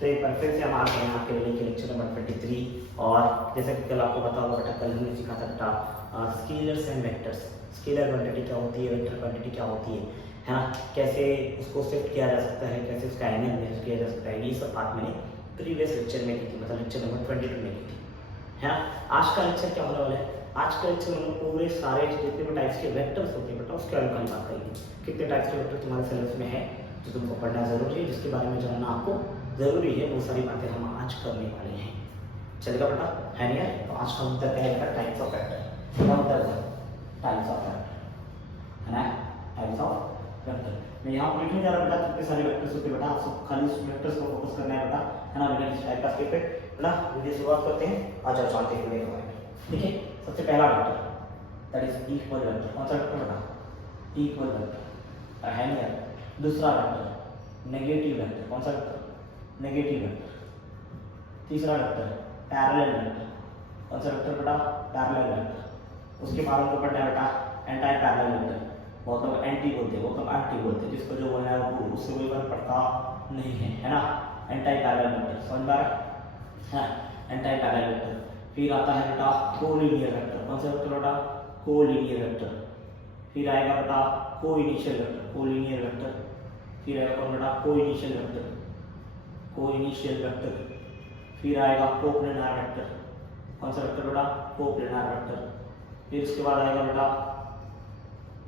तो एक बार फिर से हम आ गए हैं आपके लिए के लेक्चर नंबर 23। और जैसा कि कल आपको पता होगा बेटा, कल हमने सीखा था बेटा scalars and vectors. Scalar quantity क्या होती है, वेक्टर क्वांटिटी क्या होती है ना, कैसे उसको शिफ्ट किया जा सकता है, कैसे उसका एंगल मेजर किया जा सकता है, ये सब बात मैंने प्रीवियस लेक्चर में की थी, मतलब लेक्चर नंबर 22 में की थी, है ना। आज का लेक्चर क्या होने वाला है, आज का लेक्चर में पूरे सारे जितने भी टाइप्स के वेक्टर्स होते हैं बेटा उसके बारे में बात करेंगे। कितने टाइप्स के वेक्टर तुम्हारे सिलेबस में है जो तुमको पढ़ना जरूरी है, जिसके बारे में जानना आपको जरूरी है, वो सारी बातें हम आज करने वाले हैं। चलेगा बेटा, है नहीं यार। तो आज का मुद्दा क्या है बेटा, टाइप्स ऑफ वेक्टर। क्या मुद्दा है, टाइप्स ऑफ वेक्टर, है ना, टाइप्स ऑफ वेक्टर। मैं यहाँ पर लिखने जा रहा हूँ बेटा कितने सारे वेक्टर्स होते हैं बेटा, आपको खाली उस वेक्टर्स को फोकस करना है बेटा, है ना, बिना किसी टाइप का स्किप बेटा। वीडियो शुरुआत करते हैं, आ जाओ जानते हैं वीडियो के बारे में। ठीक है, सबसे पहला vector that is equal vector. कौन सा वेक्टर बेटा, इक्वल वेक्टर, है नहीं यार। दूसरा वेक्टर नेगेटिव वेक्टर। कौन सा वेक्टर, नेगेटिव वेक्टर। तीसरा वेक्टर पैरेलल वेक्टर। कौन सा वेक्टर बेटा, पैरेलल वेक्टर। उसके बाद हमको पढ़ना है बेटा एंटी पैरेलल वेक्टर। बहुत लोग एंटी बोलते हैं, बहुत लोग एंटी बोलते हैं, जिसको जो बोलना है वो उससे कोई फर्क पड़ता नहीं है ना। एंटी पैरेलल वेक्टर समझ में आ रहा है, एंटी पैरेलल वेक्टर। फिर आता है बेटा कोलिनियर वेक्टर। कौन सा वेक्टर बेटा, कोलिनियर वेक्टर। फिर आएगा बेटा को इनिशियल वेक्टर, कोलिनियर वेक्टर। फिर आएगा कौन बेटा, को इनिशियल वेक्टर, को इनिशियल वेक्टर। फिर आएगा कोप्लेनार वेक्टर। कौन सा वेक्टर बेटा, कोप्लेनार वेक्टर। फिर उसके बाद आएगा बेटा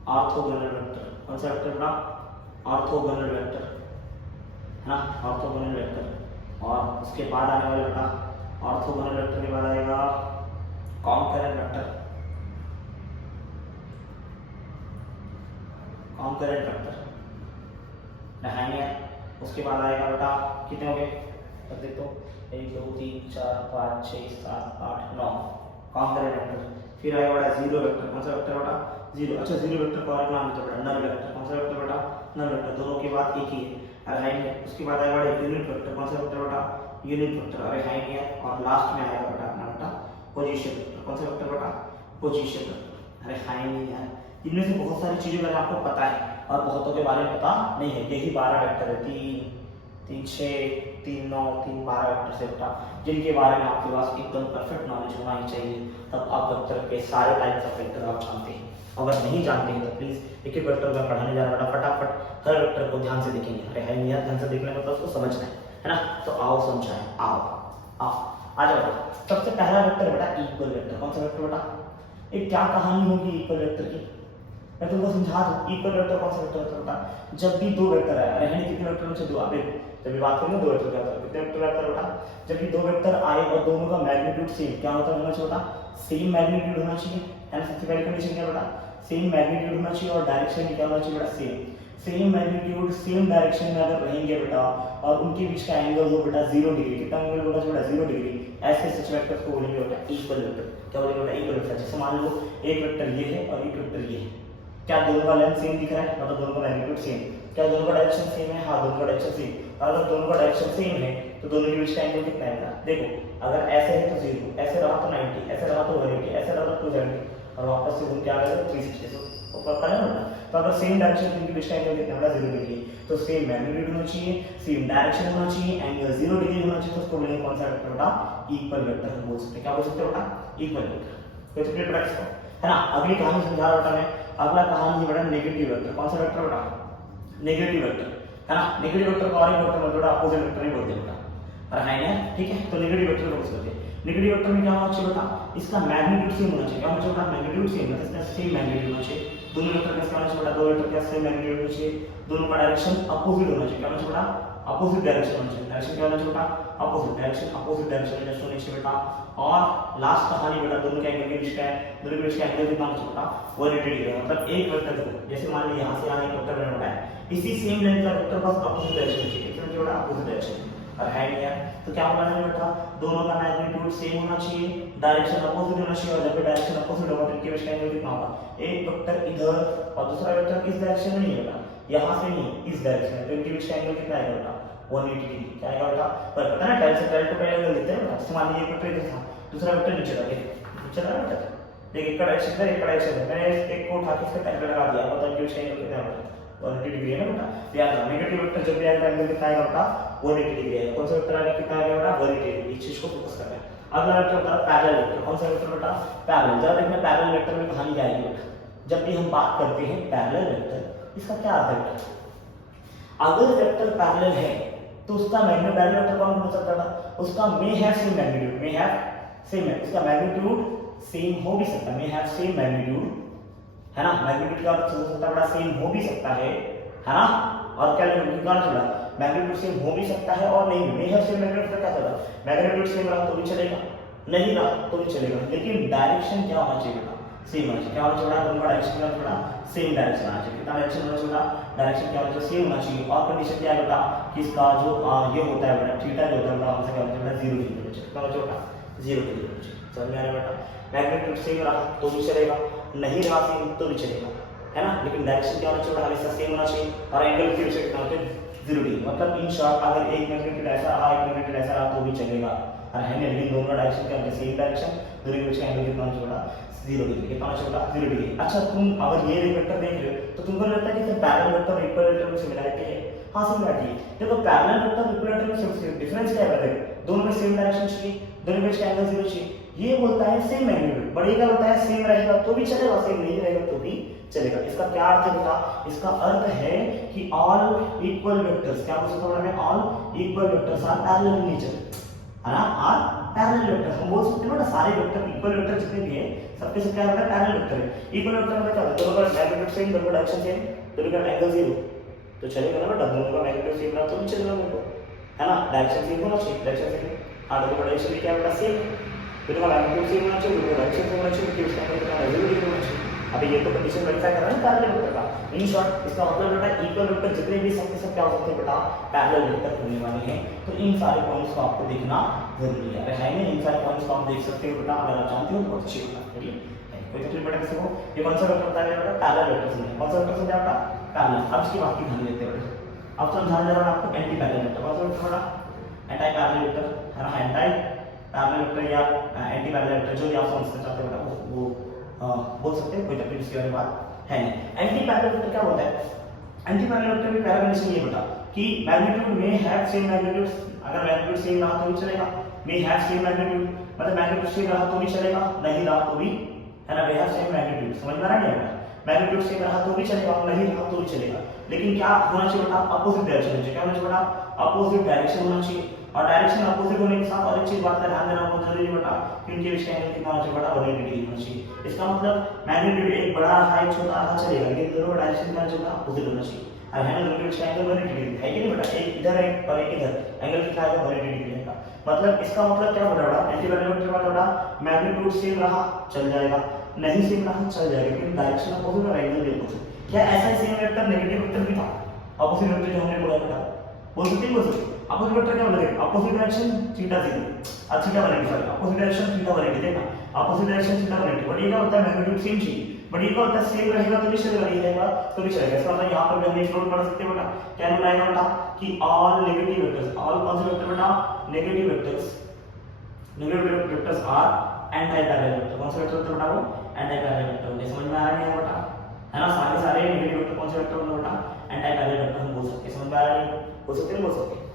ऑर्थोगोनल वेक्टर। कौन सा वेक्टर बेटा, ऑर्थोगोनल वेक्टर, है ना, ऑर्थोगोनल वेक्टर। और उसके बाद आने वाला बेटा ऑर्थोगोनल वेक्टर के बाद आएगा कॉन्करेंट वेक्टर, कॉन्करेंट वेक्टर, है। उसके बाद आएगा बेटा कितने हो गए, तब देखो 1 2 3 4 5 6 7 8 9 कॉन्करेंट वेक्टर। फिर आएगा बेटा जीरो वेक्टर। कौन सा वेक्टर बेटा, जीरो। अच्छा, जीरो वेक्टर को और नाम देते बेटा नल वेक्टर। कौन सा वेक्टर बेटा, नल वेक्टर। दोनों के बाद एक ही है, अरे है। उसके बाद आएगा बेटा यूनिट वेक्टर। कौन सा वेक्टर बेटा, यूनिट वेक्टर, अरे है नहीं है। और लास्ट में आएगा बेटा अपना बेटा पोजीशन वेक्टर। कौन सा वेक्टर बेटा, पोजीशन वेक्टर, अरे है नहीं यार। इनमें से बहुत सारी चीजें अगर आपको पता है और बहुतों के बारे में पता नहीं है। यही 12 वेक्टर है, 3 3 6 3 9 3 12 वेक्टर से बेटा, जिनके बारे में आपके पास एकदम परफेक्ट नॉलेज होना ही चाहिए, तब आप वेक्टर के सारे टाइप्स ऑफ वेक्टर आप जानते हैं। अगर नहीं जानते हैं तो प्लीज एक एक वेक्टर में पढ़ाने जा रहा है, फटाफट हर वेक्टर को ध्यान से देखेंगे। अरे है नहीं यार, ध्यान से देखने मतलब उसको समझना है ना। तो आओ समझाएं, आओ आओ आ जाओ बेटा। सबसे पहला वेक्टर बेटा इक्वल वेक्टर। कौन सा वेक्टर बेटा, एक क्या कहानी होगी इक्वल वेक्टर की, मैं तुमको समझा दूं। इक्वल वेक्टर कौन सा वेक्टर होता है, जब भी दो वेक्टर है, अरे है नहीं, कितने वेक्टर में से दो, आप जब भी बात करें दो वेक्टर क्या होता है, कितने वेक्टर वेक्टर बेटा, जब भी दो वेक्टर आए और दोनों का मैग्नीट्यूड सेम क्या होता है, होना चाहिए बेटा, सेम मैग्नीट्यूड होना चाहिए, है ना। सबसे पहली कंडीशन क्या बेटा, सेम मैग्नीट्यूड होना चाहिए और डायरेक्शन क्या होना चाहिए बेटा, सेम मैग्नीट्यूड सेम डायरेक्शन में अगर रहेंगे बेटा और उनके बीच का एंगल हो बेटा 0 डिग्री, कितना एंगल होना चाहिए बेटा 0 डिग्री, ऐसे सच वेक्टर्स को बोलेंगे बेटा इक्वल वेक्टर। क्या बोलेंगे बेटा, इक्वल वेक्टर। जैसे मान लो एक वेक्टर ये है और एक वेक्टर ये है, क्या दोनों का लेंथ सेम दिख रहा है, मतलब दोनों का मैग्नीट्यूड सेम। क्या दोनों का डायरेक्शन सेम है, हाँ दोनों का डायरेक्शन सेम। अगर दोनों का डायरेक्शन सेम है तो दोनों के बीच का एंगल कितना है, देखो अगर ऐसे है तो 0, ऐसे रहा तो 90, ऐसे रहा तो 180, ऐसे रहा तो 270 और वापस से घूम के आ गए तो 360। तो पता है ना, तो अगर सेम डायरेक्शन के बीच का एंगल कितना होगा, 0 डिग्री। तो सेम मैग्नीट्यूड होना चाहिए, सेम डायरेक्शन होना चाहिए, एंगल 0 डिग्री होना चाहिए, तो उसको बोलेंगे कौन सा वेक्टर बेटा, इक्वल वेक्टर हम बोल सकते हैं। क्या बोल सकते हैं बेटा, इक्वल वेक्टर। तो इसलिए बेटा इसको, है ना। अगली कहानी समझा रहा बेटा मैं। अगला कहानी है बेटा नेगेटिव वेक्टर। कौन सा वेक्टर बेटा, नेगेटिव वेक्टर, है ना। नेगेटिव वेक्टर को और एक वेक्टर मतलब अपोजिट वेक्टर नहीं बोलते बेटा, और है ना, ठीक है। तो नेगेटिव वेक्टर को बोलते हैं। नेगेटिव वेक्टर में क्या होना चाहिए बेटा, इसका मैग्नीट्यूड सेम होना चाहिए। क्या होना चाहिए बेटा, मैग्नीट्यूड सेम, मतलब इसका सेम मैग्नीट्यूड होना चाहिए। दोनों वेक्टर का क्या होना चाहिए बेटा, दो वेक्टर का सेम मैग्नीट्यूड होना चाहिए। दोनों का डायरेक्शन अपोजिट होना चाहिए। क्या होना चाहिए बेटा, अपोजिट डायरेक्शन होना चाहिए। डायरेक्शन क्या होना चाहिए बेटा, अपोजिट डायरेक्शन, अपोजिट डायरेक्शन में होना चाहिए बेटा। और लास्ट कहानी बेटा दोनों के एंगल के बीच का है, दोनों के बीच का एंगल कितना होना चाहिए बेटा, 180 डिग्री। मतलब एक वेक्टर देखो, जैसे मान लो यहां से यहां एक वेक्टर बना हुआ है, इसी सेम लेंथ का वेक्टर बस अपोजिट डायरेक्शन में चाहिए, कितना चाहिए बेटा, अपोजिट डायरेक्शन। और है नहीं यार, तो क्या होना है बेटा, दोनों का मैग्नीट्यूड सेम होना चाहिए, डायरेक्शन अपोजिट होना चाहिए, और जब भी डायरेक्शन अपोजिट होगा तो इनके बीच का एंगल कितना होगा, एक वेक्टर इधर और दूसरा वेक्टर इस डायरेक्शन में नहीं होगा, यहां से नहीं इस डायरेक्शन में, तो इनके बीच का एंगल कितना आएगा बेटा, 180 डिग्री। क्या आएगा बेटा, पर पता है डायरेक्शन डायरेक्ट को पहले एंगल लेते हैं बेटा। मान लीजिए एक वेक्टर इधर था, दूसरा वेक्टर नीचे था, नीचे था बेटा, देखिए एक का डायरेक्शन था, एक का डायरेक्शन है, मैंने एक को उठा के इसके पहले लगा दिया, बताओ इनके बीच का एंगल कितना होगा, 180 डिग्री है ना बेटा। याद रखना नेगेटिव वेक्टर जब भी आएगा एंगल कितना आएगा बेटा 180 डिग्री है। कौन सा वेक्टर आएगा कितना आएगा बेटा 180 डिग्री। इस चीज को फोकस करना है। अगला वेक्टर होता है पैरेलल वेक्टर। कौन सा वेक्टर बेटा पैरेलल। जरा देखना पैरेलल वेक्टर में कहानी क्या आएगी बेटा। जब भी हम बात करते हैं पैरेलल वेक्टर इसका क्या अर्थ है बेटा। अगर वेक्टर पैरेलल है तो उसका मैग्नीट्यूड पैरेलल वेक्टर कौन हो सकता है उसका may have same magnitude. May have same है उसका मैग्नीट्यूड सेम हो भी सकता है। मे हैव सेम मैग्नीट्यूड है ना। मैग्नीट्यूड का अर्थ हो सकता है बड़ा सेम हो भी सकता है ना। और क्या निकालना चला मैग्नीट्यूड सेम हो भी सकता है और नहीं भी। मे हैव सेम मैग्नीट्यूड का क्या चला मैग्नीट्यूड सेम रहा तो भी चलेगा नहीं रहा तो भी चलेगा लेकिन डायरेक्शन क्या होना चाहिए बेटा सेम होना चाहिए। क्या होना चाहिए दोनों का डायरेक्शन क्या होना सेम डायरेक्शन आना चाहिए। कितना डायरेक्शन होना चाहिए डायरेक्शन क्या होना चाहिए सेम होना चाहिए। और कंडीशन क्या है बेटा कि इसका जो ये होता है बेटा थीटा जो होता है हमसे क्या होता है 0 डिग्री होना चाहिए। क्या होना चाहिए बेटा 0 डिग्री होना चाहिए। समझ में आ रहा है बेटा। मैग्नीट्यूड सेम रहा तो भी चलेगा नहीं रहा सेम तो भी चलेगा है ना। लेकिन डायरेक्शन क्या होना चाहिए हमेशा सेम होना चाहिए और एंगल की वजह कितना होता है 0 डिग्री। मतलब इन शॉर्ट अगर एक मैग्नीट्यूड ऐसा रहा एक मैग्नीट्यूड ऐसा रहा तो भी चलेगा और है नहीं। लेकिन दोनों डायरेक्शन क्या होता है सेम डायरेक्शन दोनों के बीच का एंगल कितना होना चाहिए 0 डिग्री। कितना होना चाहिए 0 डिग्री। अच्छा तुम अगर ये वेक्टर देख रहे हो तो तुमको लगता है कि पैरेलल वेक्टर और इक्वल वेक्टर में सिमिलरिटी है। हां सिमिलरिटी है। देखो पैरेलल वेक्टर और इक्वल वेक्टर में डिफरेंस क्या है देखो दोनों में सेम डायरेक्शन चाहिए दोनों के बीच का एंगल 0 चाहिए। ये बोलता है सेम मैग्नीट्यूड बट ये क्या बोलता है सेम रहेगा तो भी चलेगा सेम नहीं रहेगा तो भी चलेगा। इसका क्या अर्थ है बेटा इसका अर्थ है कि ऑल इक्वल वेक्टर्स क्या बोल सकते हैं मैं all equal vectors are parallel in nature है ना। आर पैरेलल वेक्टर हम बोल सकते हैं बेटा सारे वेक्टर इक्वल वेक्टर जितने भी हैं सबके सब क्या है पैरेलल वेक्टर है। इक्वल वेक्टर में क्या होता है दोनों का मैग्नीट्यूड सेम दोनों का डायरेक्शन सेम दोनों का एंगल 0 तो चलेगा ना बेटा। दोनों का मैग्नीट्यूड सेम रहा तो भी चलेगा मेरे को है ना। डायरेक्शन सेम होना चाहिए डायरेक्शन सेम हां दोनों का डायरेक्शन भी क्या है बेटा सेम दोनों का मैग्नीट्यूड सेम होना चाहिए दोनों का डायरेक्शन सेम होना चाहिए कि उसका एंगल कितना 0 डिग्री होना चाहिए। अभी ये तो कंडीशन वेरीफाई कर रहा है पैरेलल वेक्टर का। इन शॉर्ट इसका मतलब बेटा इक्वल वेक्टर जितने भी सबके सब क्या हो सकते हैं बेटा पैरेलल वेक्टर होने वाले हैं। तो इन सारे पॉइंट्स को आपको देखना जरूरी है। अगर है नहीं इन सारे पॉइंट्स को आप देख सकते हो बेटा अगर आप जानते हो तो अच्छी बात करिए। कोई तकलीफ बेटा किसी को ये कौन सा वेक्टर बताया बेटा पैरेलल वेक्टर समझे कौन सा वेक्टर समझा बेटा पैरेलल। अब इसकी बात की ध्यान देते हैं अब समझाने जा रहा हूं आपको एंटी पैरेलल वेक्टर। कौन सा वेक्टर बेटा एंटी पैरेलल वेक्टर है ना। एंटी पैरेलल वेक्टर या एंटी पैरेलल वेक्टर जो भी आप समझना चाहते हो बेटा वो बोल सकते हैं कोई तकलीफ इसके बारे में बात है नहीं। एंटी पैरेलल वेक्टर क्या होता है एंटी पैरेलल वेक्टर में पहला कंडीशन ये बेटा कि मैग्नीट्यूड में हैव सेम मैग्नीट्यूड अगर मैग्नीट्यूड सेम रहा तो भी चलेगा में हैव सेम मैग्नीट्यूड मतलब मैग्नीट्यूड सेम रहा तो भी चलेगा नहीं रहा तो भी है ना। वे हैव सेम मैग्नीट्यूड समझ में आ रहा है मैग्नीट्यूड सेम रहा तो भी चलेगा नहीं रहा तो भी चलेगा। लेकिन क्या होना चाहिए बेटा अपोजिट डायरेक्शन होना चाहिए। क्या होना चाहिए बेटा अपोजिट डायरेक्शन होना चाहिए और डायरेक्शन अपोजिट होने के साथ और एक चीज बात का ध्यान देना बहुत जरूरी है बेटा कि उनके बीच का एंगल कितना होना चाहिए बेटा 180 डिग्री होना चाहिए। इसका मतलब मैग्नीट्यूड एक बड़ा रहा एक छोटा रहा चलेगा लेकिन दोनों डायरेक्शन क्या होना चाहिए अपोजिट होना चाहिए। और है ना दोनों के बीच का एंगल 180 डिग्री है कि नहीं बेटा एक इधर है और एक इधर एंगल कितना है 180 डिग्री का। मतलब इसका मतलब क्या होगा बेटा एंटी पैरेलल वेक्टर का बेटा मैग्नीट्यूड सेम रहा चल जाएगा नहीं सेम रहा चल जाएगा लेकिन डायरेक्शन अपोजिट और एंगल भी अपोजिट। क्या ऐसा ही सेम वेक्टर नेगेटिव वेक्टर भी था अपोजिट वेक्टर जो हमने बोला बेटा बोल सकते अपोजिट वेक्टर क्या मतलब अपोजिट डायरेक्शन थीटा 0 और theta 180 sorry opposite direction theta 180 देखना अपोजिट डायरेक्शन थीटा 180 बट ये क्या होता है मैग्नीट्यूड सेम चाहिए बट ये क्या होता है सेम रहेगा तो भी चलेगा नहीं रहेगा तो भी चलेगा। इसका मतलब यहां पर भी हम एक नोट पढ़ सकते हैं बेटा क्या नोट आएगा बेटा कि ऑल नेगेटिव वेक्टर्स ऑल कौन से वेक्टर बेटा negative vectors are anti parallel vector. कौन से वेक्टर होते हैं बेटा वो एंटी पैरेलल वेक्टर होते हैं। समझ में आ रहा है बेटा है ना। सारे नेगेटिव वेक्टर कौन से वेक्टर होते हैं बेटा एंटी पैरेलल वेक्टर हम बोल सकते हैं। समझ में आ रहा है बोल सकते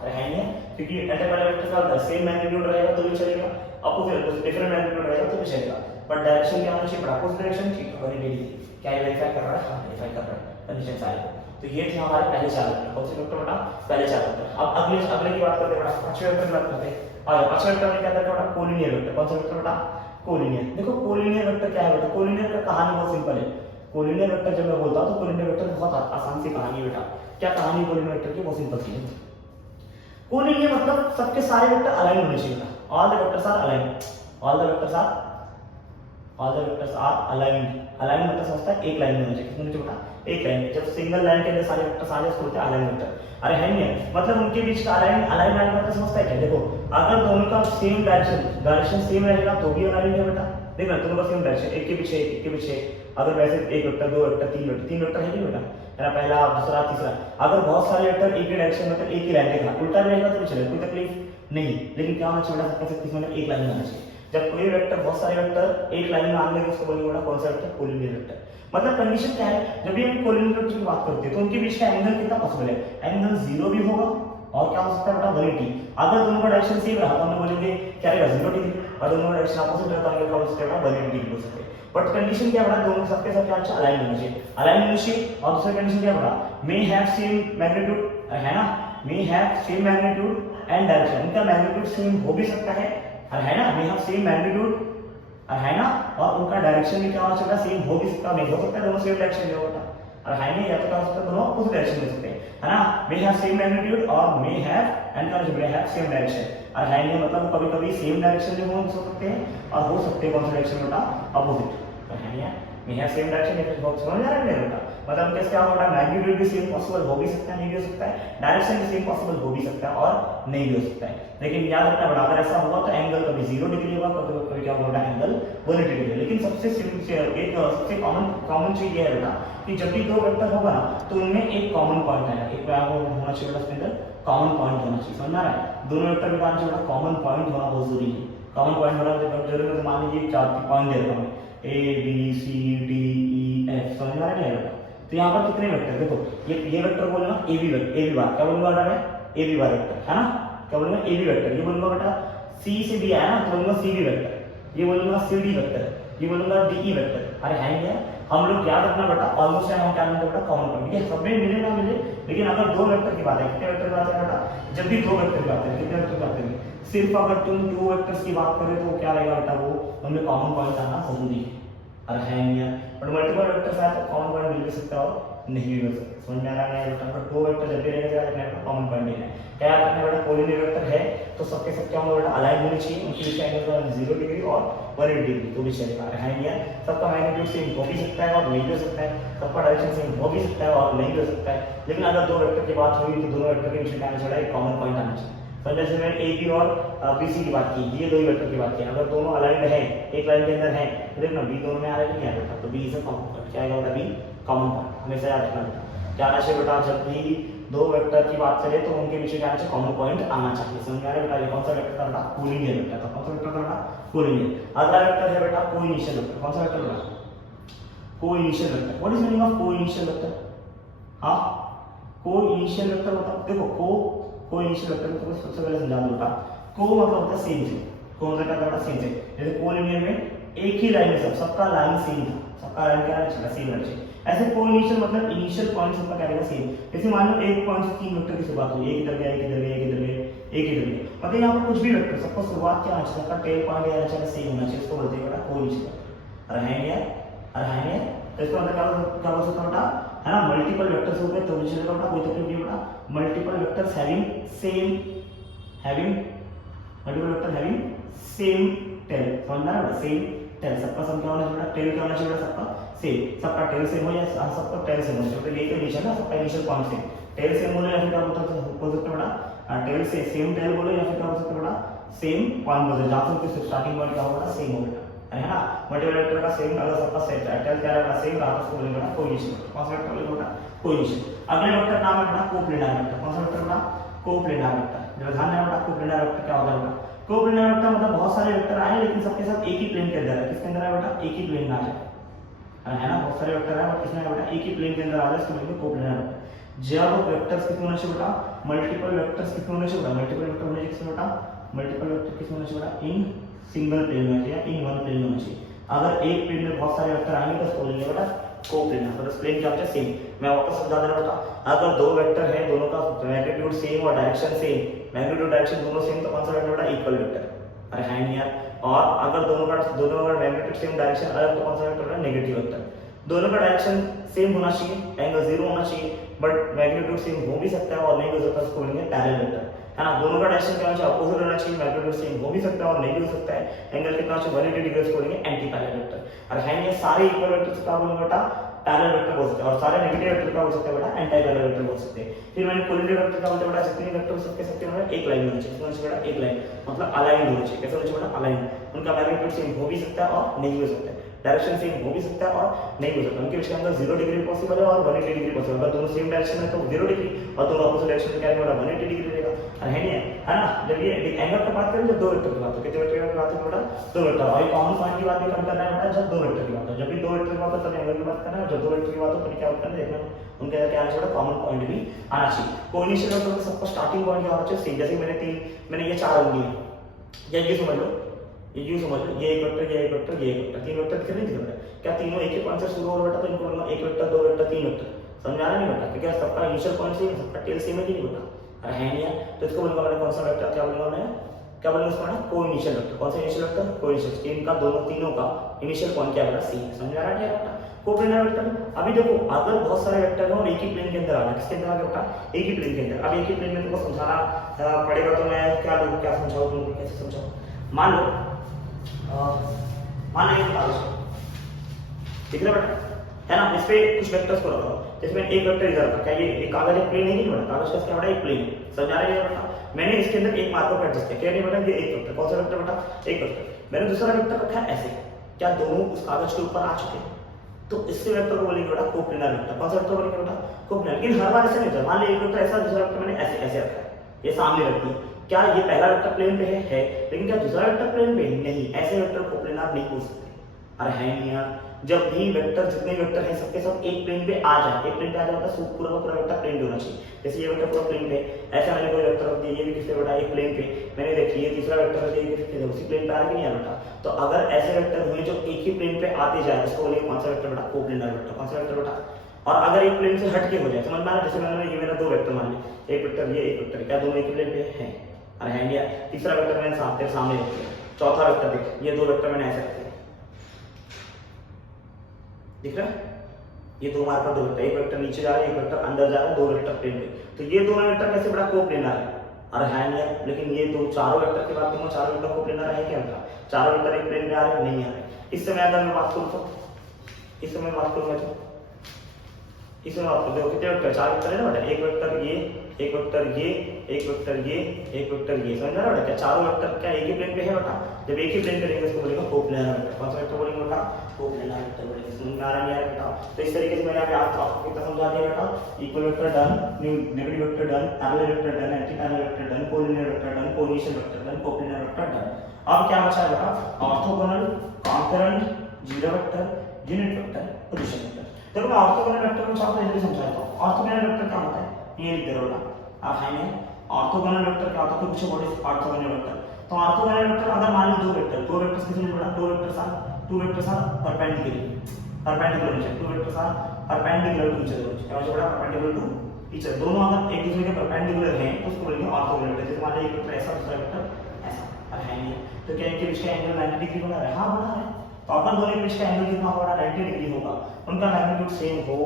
अरे है नहीं क्योंकि एंटी पैरेलल वेक्टर का होता है सेम मैग्नीट्यूड रहेगा तो भी चलेगा अपोजिट डिफरेंट मैग्नीट्यूड रहेगा तो भी चलेगा बट डायरेक्शन क्या होना चाहिए बेटा अपोजिट डायरेक्शन ठीक है डिग्री क्या ये वेरीफाई कर रहा है हां वेरीफाई कर रहा है कंडीशन सारे। तो ये थे हमारे पहले चार वेक्टर कौन से वेक्टर बेटा पहले चार वेक्टर। अब अगले की बात करते हैं बेटा पांचवें वेक्टर की बात करते हैं। और पांचवें वेक्टर में क्या था बेटा कोलिनियर वेक्टर। कौन सा वेक्टर बेटा कोलिनियर। देखो कोलिनियर वेक्टर क्या है बेटा कोलिनियर वेक्टर कहानी बहुत सिंपल है। कोलिनियर वेक्टर जब मैं बोलता हूं तो कोलिनियर वेक्टर बहुत आसान सी कहानी है बेटा। क्या कहानी कोलिनियर वेक्टर की बहुत सिंपल सी है। कोलिनियर मतलब सबके सारे वेक्टर अलाइन होने चाहिए बेटा all the vectors are align all the vectors are aligned. Align मतलब समझता है एक लाइन में होना चाहिए कितने बेटा एक लाइन में। जब सिंगल लाइन के अंदर सारे वेक्टर्स आ जाए उसको बोलते हैं अलाइन वेक्टर। अरे है नहीं है मतलब उनके बीच का अलाइन अलाइन मतलब समझता है क्या देखो अगर दोनों का सेम डायरेक्शन सेम रहेगा तो भी अलाइन है बेटा। देखना दोनों का सेम डायरेक्शन एक के पीछे अगर वैसे एक वेक्टर दो वेक्टर तीन वेक्टर है कि बेटा है ना पहला दूसरा तीसरा अगर बहुत सारे वेक्टर एक ही डायरेक्शन में मतलब एक ही लाइन के उल्टा भी रहेगा तो भी चलेगा कोई तकलीफ नहीं। लेकिन क्या होना चाहिए बेटा सबसे मतलब एक लाइन में आना चाहिए। जब कोई वेक्टर बहुत सारे वेक्टर एक लाइन में आने लगे उसको बोलेंगे बेटा कौन सा वेक्टर कोलिनियर वेक्टर। मतलब कंडीशन क्या है, जब भी हम कोलिनियर वेक्टर की बात करते हैं तो उनके बीच का एंगल कितना पॉसिबल है, एंगल 0 भी होगा और क्या हो सकता है बेटा 180। अगर दोनों का डायरेक्शन सेम रहा तो हम बोलेंगे क्या रहेगा 0 डिग्री, और दोनों का डायरेक्शन अपोजिट रहता है तो उसका 180 डिग्री हो सकते हैं। बट कंडीशन क्या बड़ा, दोनों सबके सब क्या अच्छा अलाइन होना चाहिए, अलाइन होना चाहिए। और दूसरा कंडीशन क्या बड़ा, मे हैव सेम मैग्नीट्यूड, है ना, may have same magnitude and direction, उनका मैग्नीट्यूड सेम हो भी सकता है ना, मे हैव सेम मैग्नीट्यूड है ना, और उनका डायरेक्शन भी क्या हो सकता है सेम हो भी सकता, नहीं हो सकता है दोनों सेम डायरेक्शन में होगा, और है नहीं, या तो क्या हो सकता है दोनों अपोजिट डायरेक्शन में सकते हैं, है ना, मे हैव सेम मैग्नीट्यूड और मे हैव एंड का जो मे हैव सेम डायरेक्शन, और है नहीं मतलब कभी-कभी सेम डायरेक्शन में हो सकते हैं और हो सकते हैं कौन सा डायरेक्शन बेटा अपोजिट, तो है नहीं मे हैव सेम डायरेक्शन, ये बहुत समझ आ रहा है बेटा, मतलब कैसे क्या होगा, मैग्नीट्यूड भी सेम पॉसिबल हो भी सकता है, नहीं भी हो सकता है, डायरेक्शन भी सेम पॉसिबल हो भी सकता है और नहीं भी हो सकता है, लेकिन याद रखना बेटा अगर ऐसा होगा तो एंगल कभी 0 डिग्री होगा, कभी क्या होगा एंगल 180 डिग्री। लेकिन सबसे कॉमन चीज ये है बेटा कि जब भी दो वेक्टर होगा ना तो उनमें एक कॉमन पॉइंट आएगा, एक क्या होना चाहिए बेटा उसके अंदर कॉमन पॉइंट होना चाहिए, समझ आ रहा है, दोनों वेक्टर के बीच में कॉमन पॉइंट होना बहुत जरूरी है, कॉमन पॉइंट होना जरूरी है, तो मान लीजिए चार पॉइंट दे रखा हूं A B C D E F, समझ में आ रहा है बेटा, तो यहाँ पर कितने वेक्टर देखो, ये वेक्टर बोलूंगा ए बी बार, क्या बोलूंगा बेटा मैं ए बी बार वेक्टर, है ना, क्या बोलूंगा ए बी वेक्टर, ये बोलूंगा बेटा सी से बी आया ना तो बोलूंगा सी बी वेक्टर, ये बोलूंगा सी डी वेक्टर, ये बोलूंगा डी ई वेक्टर, अरे है नहीं है, हम लोग याद रखना बेटा ऑलमोस्ट हम क्या लेंगे बेटा कॉमन पॉइंट, ये सब में मिले ना मिले, लेकिन अगर दो वेक्टर की बात है, कितने वेक्टर की बात है बेटा, जब भी दो वेक्टर की बात है, कितने वेक्टर की बात करेंगे, सिर्फ अगर तुम दो वेक्टर्स की बात करें तो क्या रहेगा बेटा, वो उनमें कॉमन पॉइंट आना जरूरी है, और है नहीं है, बट मल्टीपल वेक्टर्स आए तो कॉमन पॉइंट मिल भी सकता है और नहीं भी मिल सकता, समझ में आ रहा है बेटा, बट दो वेक्टर जब भी रहेंगे तो याद रखना कॉमन पॉइंट लेना है, क्या याद रखना बेटा, कोलिनियर वेक्टर है तो सबके सब क्या होगा बेटा अलाइन होने चाहिए, उनके बीच का एंगल 0 डिग्री और 180 डिग्री तो भी चलेगा, है नहीं है, सबका मैग्नीट्यूड सेम हो भी सकता है और नहीं भी हो सकता है, सबका डायरेक्शन सेम हो भी सकता है और नहीं भी हो सकता है, लेकिन अगर दो वेक्टर की बात हुई तो दोनों वेक्टर के बीच में क्या आना चाहिए, कॉमन पॉइंट आना चाहिए। तो जैसे मैंने ए बी और बी सी की बात की, ये दो वेक्टर की बात की, अगर दोनों अलाइंड है एक लाइन के अंदर है तो देखना बी दोनों में आ रहा है नहीं आ रहा, तो b is a common point, क्या आएगा बेटा बी कॉमन पॉइंट, हमेशा याद रखना बेटा, क्या आना चाहिए बेटा, जब भी दो वेक्टर की बात करें तो उनके बीच में क्या आना चाहिए, कॉमन पॉइंट आना चाहिए, समझ में आ रहा है बेटा, ये कौन सा वेक्टर था बेटा, कोलिनियर वेक्टर था, कौन सा वेक्टर था बेटा, कोलिनियर। अगला वेक्टर है बेटा कोइनिशियल वेक्टर, कौन सा वेक्टर बेटा, coinitial vector, what is meaning of coinitial vector, हां कोइनिशियल वेक्टर मतलब देखो कोइनिशियल वेक्टर को सबसे पहले समझा दूं बेटा, को मतलब होता है सेम से, को मतलब क्या करता है सेम से, जैसे कोलिनियर में एक ही लाइन में सबका लाइन सेम था, सबका लाइन क्या है सेम रहना चाहिए, ऐसे कोइनिशियल मतलब इनिशियल पॉइंट सबका क्या रहेगा सेम, जैसे मान लो एक पॉइंट से तीन वेक्टर की शुरुआत हुई, एक इधर गया एक इधर गया एक इधर गया एक इधर गया, मतलब यहाँ पर कुछ भी वेक्टर सबका शुरुआत क्या होना चाहिए, सबका टेल पॉइंट या चला सेम होना चाहिए, इसको बोलते हैं बेटा कोइनिशियल वेक्टर, अरे है यार तो इसका मतलब क्या हो सकता है बेटा, है ना, मल्टीपल वेक्टर्स हो गए तो कोइनिशियल का बेटा कोई तकलीफ नहीं बेटा, multiple vectors having same tail, समझना है बेटा, सेम टेल, सबका सम क्या होना चाहिए बेटा, टेल क्या होना चाहिए बेटा, सबका टेल सेम हो या सबका टेल सेम हो, तो ये कंडीशन है, सबका initial point same, tail same बोले या फिर क्या बोल सकते हैं बेटा, टेल से सेम टेल बोले या फिर क्या बोल सकते हैं बेटा, सेम पॉइंट बोले, जहां से उसके स्टार्टिंग पॉइंट क्या होगा सेम होगा, है ना, मल्टीपल वेक्टर का सेम अगर सबका सेट है, टेल क्या रहेगा सेम रहा तो उसको बोलेंगे बेटा कोइनिशियल, कौन सा वेक्टर बोलेंगे बेटा कोइनिशियल। अगले वेक्टर नाम है बेटा कोप्लेनार वेक्टर, कौन सा वेक्टर बेटा कोप्लेनार वेक्टर, जरा ध्यान देना बेटा कोप्लेनार वेक्टर क्या होगा बेटा, कोप्लेनार वेक्टर मतलब बहुत सारे वेक्टर आए लेकिन सबके साथ एक ही प्लेन के अंदर है, किसके अंदर है बेटा एक ही प्लेन में आ जाए, है ना, बहुत सारे वेक्टर है बट किसमें है बेटा एक ही प्लेन के अंदर आ जाए, इसको बोलेंगे कोप्लेनार वेक्टर। जब वेक्टर्स कितने होने चाहिए बेटा, मल्टीपल वेक्टर्स कितने होने चाहिए बेटा, मल्टीपल वेक्टर होने चाहिए बेटा, मल्टीपल वेक्टर कितने होने चाहिए बेटा, इन सिंगल प्लेन में या इन वन प्लेन में होना चाहिए, अगर एक प्लेन में बहुत सारे वेक्टर आएंगे तो उसको बोलेंगे बेटा कोप्लेनार, तो प्लेन क्या होता है सेम। मैं वापस समझा दे रहा बेटा, अगर दो वेक्टर है दोनों का मैग्नीट्यूड सेम और डायरेक्शन सेम, मैग्नीट्यूड डायरेक्शन दोनों सेम तो कौन सा वेक्टर बेटा इक्वल वेक्टर, अरे है नहीं यार, और अगर दोनों का मैग्नीट्यूड सेम डायरेक्शन अलग तो कौन सा वेक्टर बेटा नेगेटिव वेक्टर, दोनों का डायरेक्शन सेम होना चाहिए, एंगल 0 होना चाहिए, बट मैग्नीट्यूड सेम हो भी सकता है और नहीं हो सकता, उसको बोलेंगे पैरेलल वेक्टर, है ना, दोनों का डायरेक्शन क्या होना चाहिए अपोजिट होना चाहिए, मैग्नीट्यूड सेम हो भी सकता है और नहीं भी हो सकता है, एंगल कितना चाहिए 180 डिग्री, उसको बोलेंगे एंटी पैरेलल वेक्टर, और है ये सारे इक्वल वेक्टर्स का बोलेंगे बेटा पैरेलल वेक्टर बोल सकते हैं, और सारे नेगेटिव वेक्टर का बोल सकते हैं बेटा एंटी पैरेलल वेक्टर बोल सकते हैं। फिर मैंने कोलिनियर वेक्टर का बोलते हैं बेटा जितने वेक्टर सबके सबके में एक लाइन होना चाहिए, होना चाहिए बेटा एक लाइन मतलब अलाइन होना चाहिए, कैसे होना चाहिए बेटा अलाइन, उनका मैग्नीट्यूड सेम हो भी सकता है और नहीं हो सकता है, डायरेक्शन सेम हो भी सकता है और नहीं हो सकता, उनके बीच के अंदर 0 डिग्री पॉसिबल है और 180 डिग्री पॉसिबल है, अगर दोनों सेम डायरेक्शन है तो 0 डिग्री और दोनों अपोजिट डायरेक्शन में क्या होगा 180 डिग्री रहेगा, है नहीं है, है ना। जब ये एंगल की बात करें जब दो वेक्टर की बात हो, कितने वेक्टर की बात है बेटा, दो वेक्टर। और कॉमन पॉइंट की बात भी कम करना है बेटा जब दो वेक्टर की बात हो, जब भी दो वेक्टर की बात हो तब एंगल की बात करना है, जब दो वेक्टर की बात हो तो क्या करना है देखना उनके अंदर क्या आना चाहिए, कॉमन पॉइंट भी आना चाहिए। कोइनिशियल वेक्टर में सबका स्टार्टिंग पॉइंट क्या होना चाहिए सेम, जैसे मैंने ये चार उंगली है, या ये समझ लो, ये यूं समझ लो, ये एक वेक्टर, ये एक वेक्टर, ये एक वेक्टर, तीन वेक्टर दिख रहे हैं, क्या तीनों एक ही पॉइंट से शुरू हो रहा बेटा, तो इनको बोलूंगा एक वेक्टर, दो वेक्टर, तीन वेक्टर। समझ आ रहा नहीं बेटा, क्योंकि सबका इनिशियल पॉइंट सेम है, सबका टेल सेम है कि नहीं बेटा, अरे है नहीं है, तो इसको बोलूंगा मैंने कौन सा वेक्टर, क्या बोलूंगा मैं, क्या बोलूंगा इसको ना कोइनिशियल वेक्टर। कौन सा इनिशियल वेक्टर, कोइनिशियल। इनका दोनों तीनों का इनिशियल पॉइंट क्या बेटा सेम। समझ आ रहा है बेटा, कोप्लेनर वेक्टर। अभी देखो अगर बहुत सारे वेक्टर हैं और एक ही प्लेन के अंदर आ रहा है, किसके अंदर आ गया बेटा, एक ही प्लेन के अंदर। अब एक ही प्लेन में तुमको समझाना पड़ेगा, तो मैं क्या लूँ, क्या समझाऊँ तुमको, कैसे समझाऊँ। मान लो ये कागज दिख रहा बेटा, है ना, इस पे कुछ वेक्टर्स को रखा, जिसमें एक वेक्टर इधर रखा, क्या ये कागज एक प्लेन है नहीं बेटा, कागज का क्या बेटा एक प्लेन। समझ आ रहा है बेटा, मैंने इसके अंदर एक मार्कर को एडजस्ट किया, क्या नहीं बेटा, ये एक वेक्टर, कौन सा वेक्टर बेटा, एक वेक्टर। मैंने दूसरा वेक्टर रखा है ऐसे, क्या दोनों उस कागज के ऊपर आ चुके हैं, तो इससे वेक्टर को बोलेंगे बेटा कोप्लेनर वेक्टर। कौन सा वेक्टर बोलेंगे बेटा, कोप्लेनर। लेकिन हर बार ऐसे नहीं होता, मान लीजिए एक वेक्टर ऐसा, दूसरा वेक्टर मैंने ऐसे ऐसे रखा है, ये सामने रख दिया, क्या ये पहला वेक्टर प्लेन पे है, लेकिन क्या दूसरा वेक्टर प्लेन पे नहीं, ऐसे वेक्टर कोप्लेनर नहीं हो सकते। अरे है नहीं यार, जब भी वेक्टर जितने वेक्टर हैं सबके सब एक प्लेन पे आ जाए, एक प्लेन पे आ जाए मतलब पूरा का पूरा वेक्टर प्लेन पे होना चाहिए। जैसे ये वेक्टर पूरा प्लेन पे, ऐसा मैंने कोई वेक्टर रख दिया, ये भी किससे बेटा एक प्लेन पे, मैंने देखिए ये तीसरा वेक्टर रख दिया, ये किससे उसी प्लेन पे आ रहा है कि नहीं आ बेटा। तो अगर ऐसे वेक्टर हुए जो एक ही प्लेन पे आते जाए, उसको बोलेंगे कौन सा वेक्टर बेटा, कोप्लेनर वेक्टर। कौन सा वेक्टर बेटा, और अगर एक प्लेन से हट के हो जाए, समझ में आ रहा है, जैसे मैंने ये मेरा दो वेक्टर मान लिया, एक वेक्टर ये एक वेक्टर, क्या दोनों एक ही प्लेन पे हैं, अरे है नहीं। तीसरा वेक्टर मैंने सामने रख दिया, चौथा वेक्टर देख, ये दो वेक्टर मैंने ऐसे रख दिया, दिख रहा है, ये दो मार्कर दो वेक्टर, एक वेक्टर नीचे जा रहा है, एक वेक्टर अंदर जा रहा है, दो वेक्टर प्लेन पे, तो ये दोनों वेक्टर कैसे बड़ा कोप्लेनर है, अरे है नहीं है। लेकिन ये दो चारों वेक्टर की बात करूं, चारों वेक्टर कोप्लेनर है क्या बेटा, चारों वेक्टर एक प्लेन पे आ रहे हैं, नहीं आ रहे। इस समय अगर मैं बात करूं तो, इस समय बात करूंगा तो इसमें आपको देखो कितने वेक्टर, चार वेक्टर है ना बेटा, एक वेक्टर ये, एक वेक्टर ये, एक वेक्टर ये, एक वेक्टर ये। समझ रहा है बेटा, क्या चारों वेक्टर क्या एक ही प्लेन पे है बेटा, जब एक ही प्लेन पे रहेंगे उसको बोलेंगे कोप्लेनर वेक्टर। कौन सा वेक्टर बोलेंगे बेटा, कोप्लेनर वेक्टर बोलेंगे। समझ में आ रहा है बेटा, तो इस तरीके से मैंने अभी आपको कितना समझा दिया बेटा, equal vector done, negative vector done, parallel vector done, anti parallel vector done, collinear vector done, coinitial vector done, coplanar vector done. अब क्या बचा है बेटा, orthogonal, concurrent, zero vector, unit vector, position vector. देखो मैं ऑर्थोगोनल वेक्टर को चाहता हूं जल्दी समझाता हूं। ऑर्थोगोनल वेक्टर क्या होता है, ये लिख दे रहा हूं आप है। ऑर्थोगोनल वेक्टर क्या होता है, कुछ व्हाट इज ऑर्थोगोनल वेक्टर। तो ऑर्थोगोनल वेक्टर अगर मान लो दो वेक्टर्स किसी ने बोला, टू वेक्टर्स आर परपेंडिकुलर नीचे, two vectors are perpendicular to each other, क्या मतलब बड़ा परपेंडिकुलर टू ईच अदर, दोनों अगर एक दूसरे के परपेंडिकुलर हैं तो उसको बोलेंगे ऑर्थोगोनल वेक्टर। जैसे मान लो एक वेक्टर ऐसा, दूसरा वेक्टर ऐसा है नहीं, तो क्या इनके बीच का एंगल 90 डिग्री बना है, हां बना है। तो अपन दोनों के बीच का एंगल कितना होगा, 90 डिग्री होगा। उनका मैग्नीट्यूड सेम हो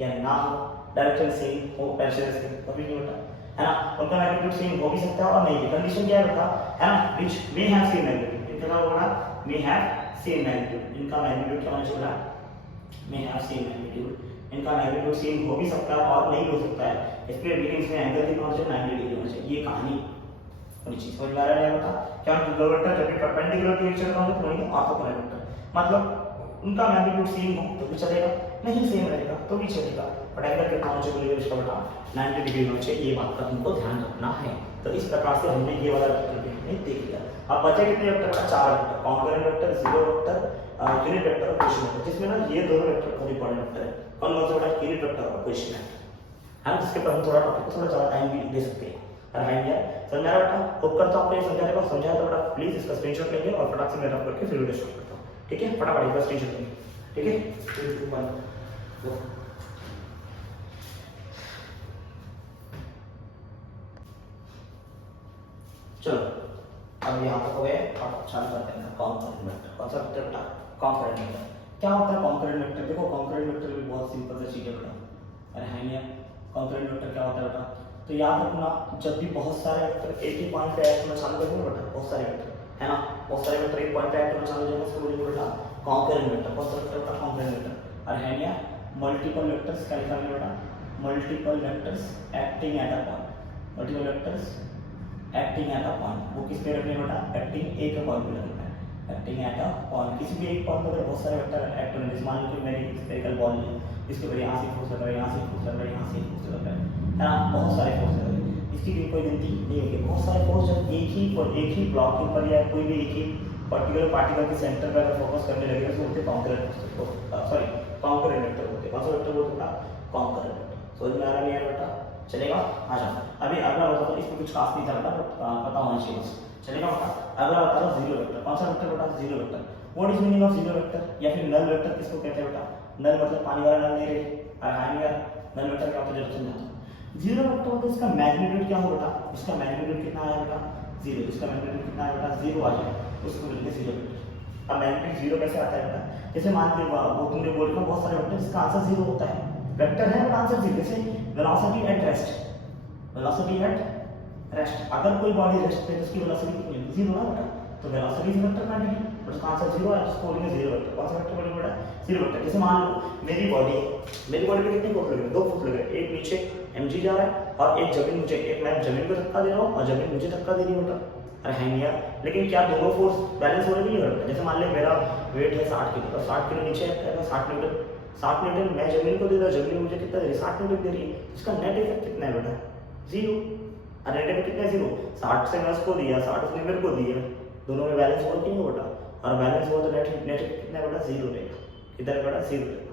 या ना हो, डायरेक्शन सेम हो, पैरेलल सेम कभी नहीं होता, है ना। उनका मैग्नीट्यूड सेम हो भी सकता है और नहीं भी, कंडीशन क्या है बेटा, है ना, which may have same magnitude. इनका क्या होगा, मे हैव सेम मैग्नीट्यूड। इनका मैग्नीट्यूड क्या होना चाहिए, मे हैव सेम मैग्नीट्यूड। इनका मैग्नीट्यूड सेम हो भी सकता है और नहीं हो सकता है, इसलिए लेकिन इसमें एंगल कितना होना चाहिए, 90 डिग्री होना चाहिए। ये कहानी होनी चाहिए, समझ में आ रहा है बेटा। क्या दो वेक्टर जब भी परपेंडिकुलर टू ईच अदर होंगे तो बोलेंगे ऑर्थोगोनल वेक्टर। मतलब उनका मैग्नीट्यूड सेम हो तो भी चलेगा, नहीं सेम रहेगा तो भी चलेगा, बट एंगल कितना होना चाहिए इसका बेटा, 90 डिग्री होना चाहिए। ये बात का तुमको ध्यान रखना है। तो इस प्रकार से हमने ये वाला वेक्टर भी हमने देख लिया। अब बचे कितने वेक्टर बेटा, चार vector, concurrent vector, zero vector, unit vector और पोजीशन वेक्टर, जिसमें ना ये दोनों वेक्टर बहुत इंपॉर्टेंट वेक्टर है। कौन कौन सा बेटा, यूनिट वेक्टर और पोजीशन वेक्टर, है जिसके पर हम थोड़ा टॉपिक को थोड़ा ज्यादा टाइम भी दे सकते हैं। समझा बेटा, होप करता हूं आपको ये समझाने को समझाया तो बेटा प्लीज इसका स्क्रीनशॉट लेंगे और फटाक से मेरा करके फिर वीडियो स्टार्ट करता हूं, ठीक है। फटाफट इसका स्क्रीनशॉट लेंगे, ठीक है। 3 2 1 गो। चलो अब यहाँ तक हो गए, अब चालू करते हैं कॉन्करेंट वेक्टर। कौन सा वेक्टर बेटा, कॉन्करेंट वेक्टर। क्या होता है कॉन्करेंट वेक्टर, देखो कॉन्करेंट वेक्टर भी बहुत सिंपल सा चीज है बेटा, अरे है नहीं। कॉन्करेंट वेक्टर क्या होता है बेटा, तो याद रखना जब भी बहुत सारे वेक्टर एक ही पॉइंट पे एक्ट होना चालू करेंगे बेटा, बहुत सारे वेक्टर, है ना, बहुत सारे वेक्टर एक पॉइंट पे एक्ट होना चालू हो जाएंगे, उसको बोलेंगे बेटा कॉन्करेंट वेक्टर। कौन सा वेक्टर बेटा, कॉन्करेंट वेक्टर। अरे है नहीं, मल्टीपल वेक्टर्स क्या लिखा है बेटा, multiple vectors acting at a point, multiple vectors acting at a point. वो किस पे रखने बेटा, एक्टिंग एक पॉइंट पे रखना है, एक्टिंग एट अ पॉइंट। किसी भी एक पॉइंट पर बहुत सारे वेक्टर एक्ट होने, जैसे मान लो कि मेरी स्फेरिकल बॉल है, इसके ऊपर यहाँ से फोर्स लग रहा है, यहाँ से फोर्स लग रहा है, यहाँ से फोर्स लग रहा है ना, बहुत सारे फोर्स लग रहे हैं, इसकी भी कोई गिनती नहीं होगी। बहुत सारे फोर्स एक ही ब्लॉक के ऊपर या कोई भी एक ही पर्टिकुलर पार्टिकल के सेंटर पर अगर फोकस करने लगे तो बोलते कॉन्करेंट वेक्टर बोलते हैं। कौन सा वेक्टर बोलते हैं? Concurrent vector. समझ में आ रहा है बेटा? चलेगा? आ जाओ। अभी अगला बताता हूँ, इसमें कुछ खास नहीं था बेटा, पता होना चाहिए बस। चलेगा बेटा? अगला बता रहा हूँ जीरो वेक्टर। कौन सा वेक्टर बेटा? Zero vector. What is meaning of zero vector या फिर नल वेक्टर किसको कहते हैं बेटा? नल मतलब पानी वाला नल नहीं रहे, नल वेक्टर क्या होता है जब समझाता हूँ। जीरो वेक्टर मतलब इसका मैग्नीट्यूड क्या हो बेटा? इसका मैग्नीट्यूड कितना आया बेटा? जीरो। इसका मैग्नीट्यूड कितना है बेटा? जीरो आ जाए, उसको बोलते हैं जीरो वेक्टर। अब मैग्नीट्यूड जीरो कैसे आता है बेटा? जैसे मान लीजिए वो तुमने बोल रखा बहुत सारे वेक्टर जिसका आंसर जीरो होता है, वेक्टर है बट आंसर जीरो। जैसे velocity at rest, velocity at rest, अगर कोई बॉडी रेस्ट पे है तो उसकी वेलोसिटी कितनी होगी? जीरो ना बेटा, तो velocity is vector quantity, but उसका आंसर जीरो है, उसको बोलेंगे जीरो वेक्टर। कौन सा वेक्टर बोलेंगे बेटा? Zero vector. जैसे मान लो मेरी बॉडी पे कितने फुट लगे? 2 फुट लगे, एक नीचे mg जा रहा है और एक जमीन मुझे, एक मैं जमीन को धक्का दे रहा हूँ और जमीन मुझे धक्का दे रही है बेटा। अरे है नहीं यार, लेकिन क्या दोनों फोर्स बैलेंस हो रहे हैं? जैसे मान ले मेरा वेट है 60 किलो और 60 किलो नीचे है 60 न्यूटन, 60 न्यूटन मैं जमीन को दे रहा, जमीन मुझे कितना दे रही है? 60 न्यूटन दे रही है। इसका नेट इफेक्ट कितना है बेटा? जीरो। और नेट इफेक्ट कितना है? जीरो। 60 से मैं उसको दिया, 60 उसने मेरे को दिया, दोनों में बैलेंस हो कि नहीं बेटा? और बैलेंस हो तो नेट इफेक्ट कितना है बेटा? जीरो रहेगा। किधर बेटा? जीरो रहेगा।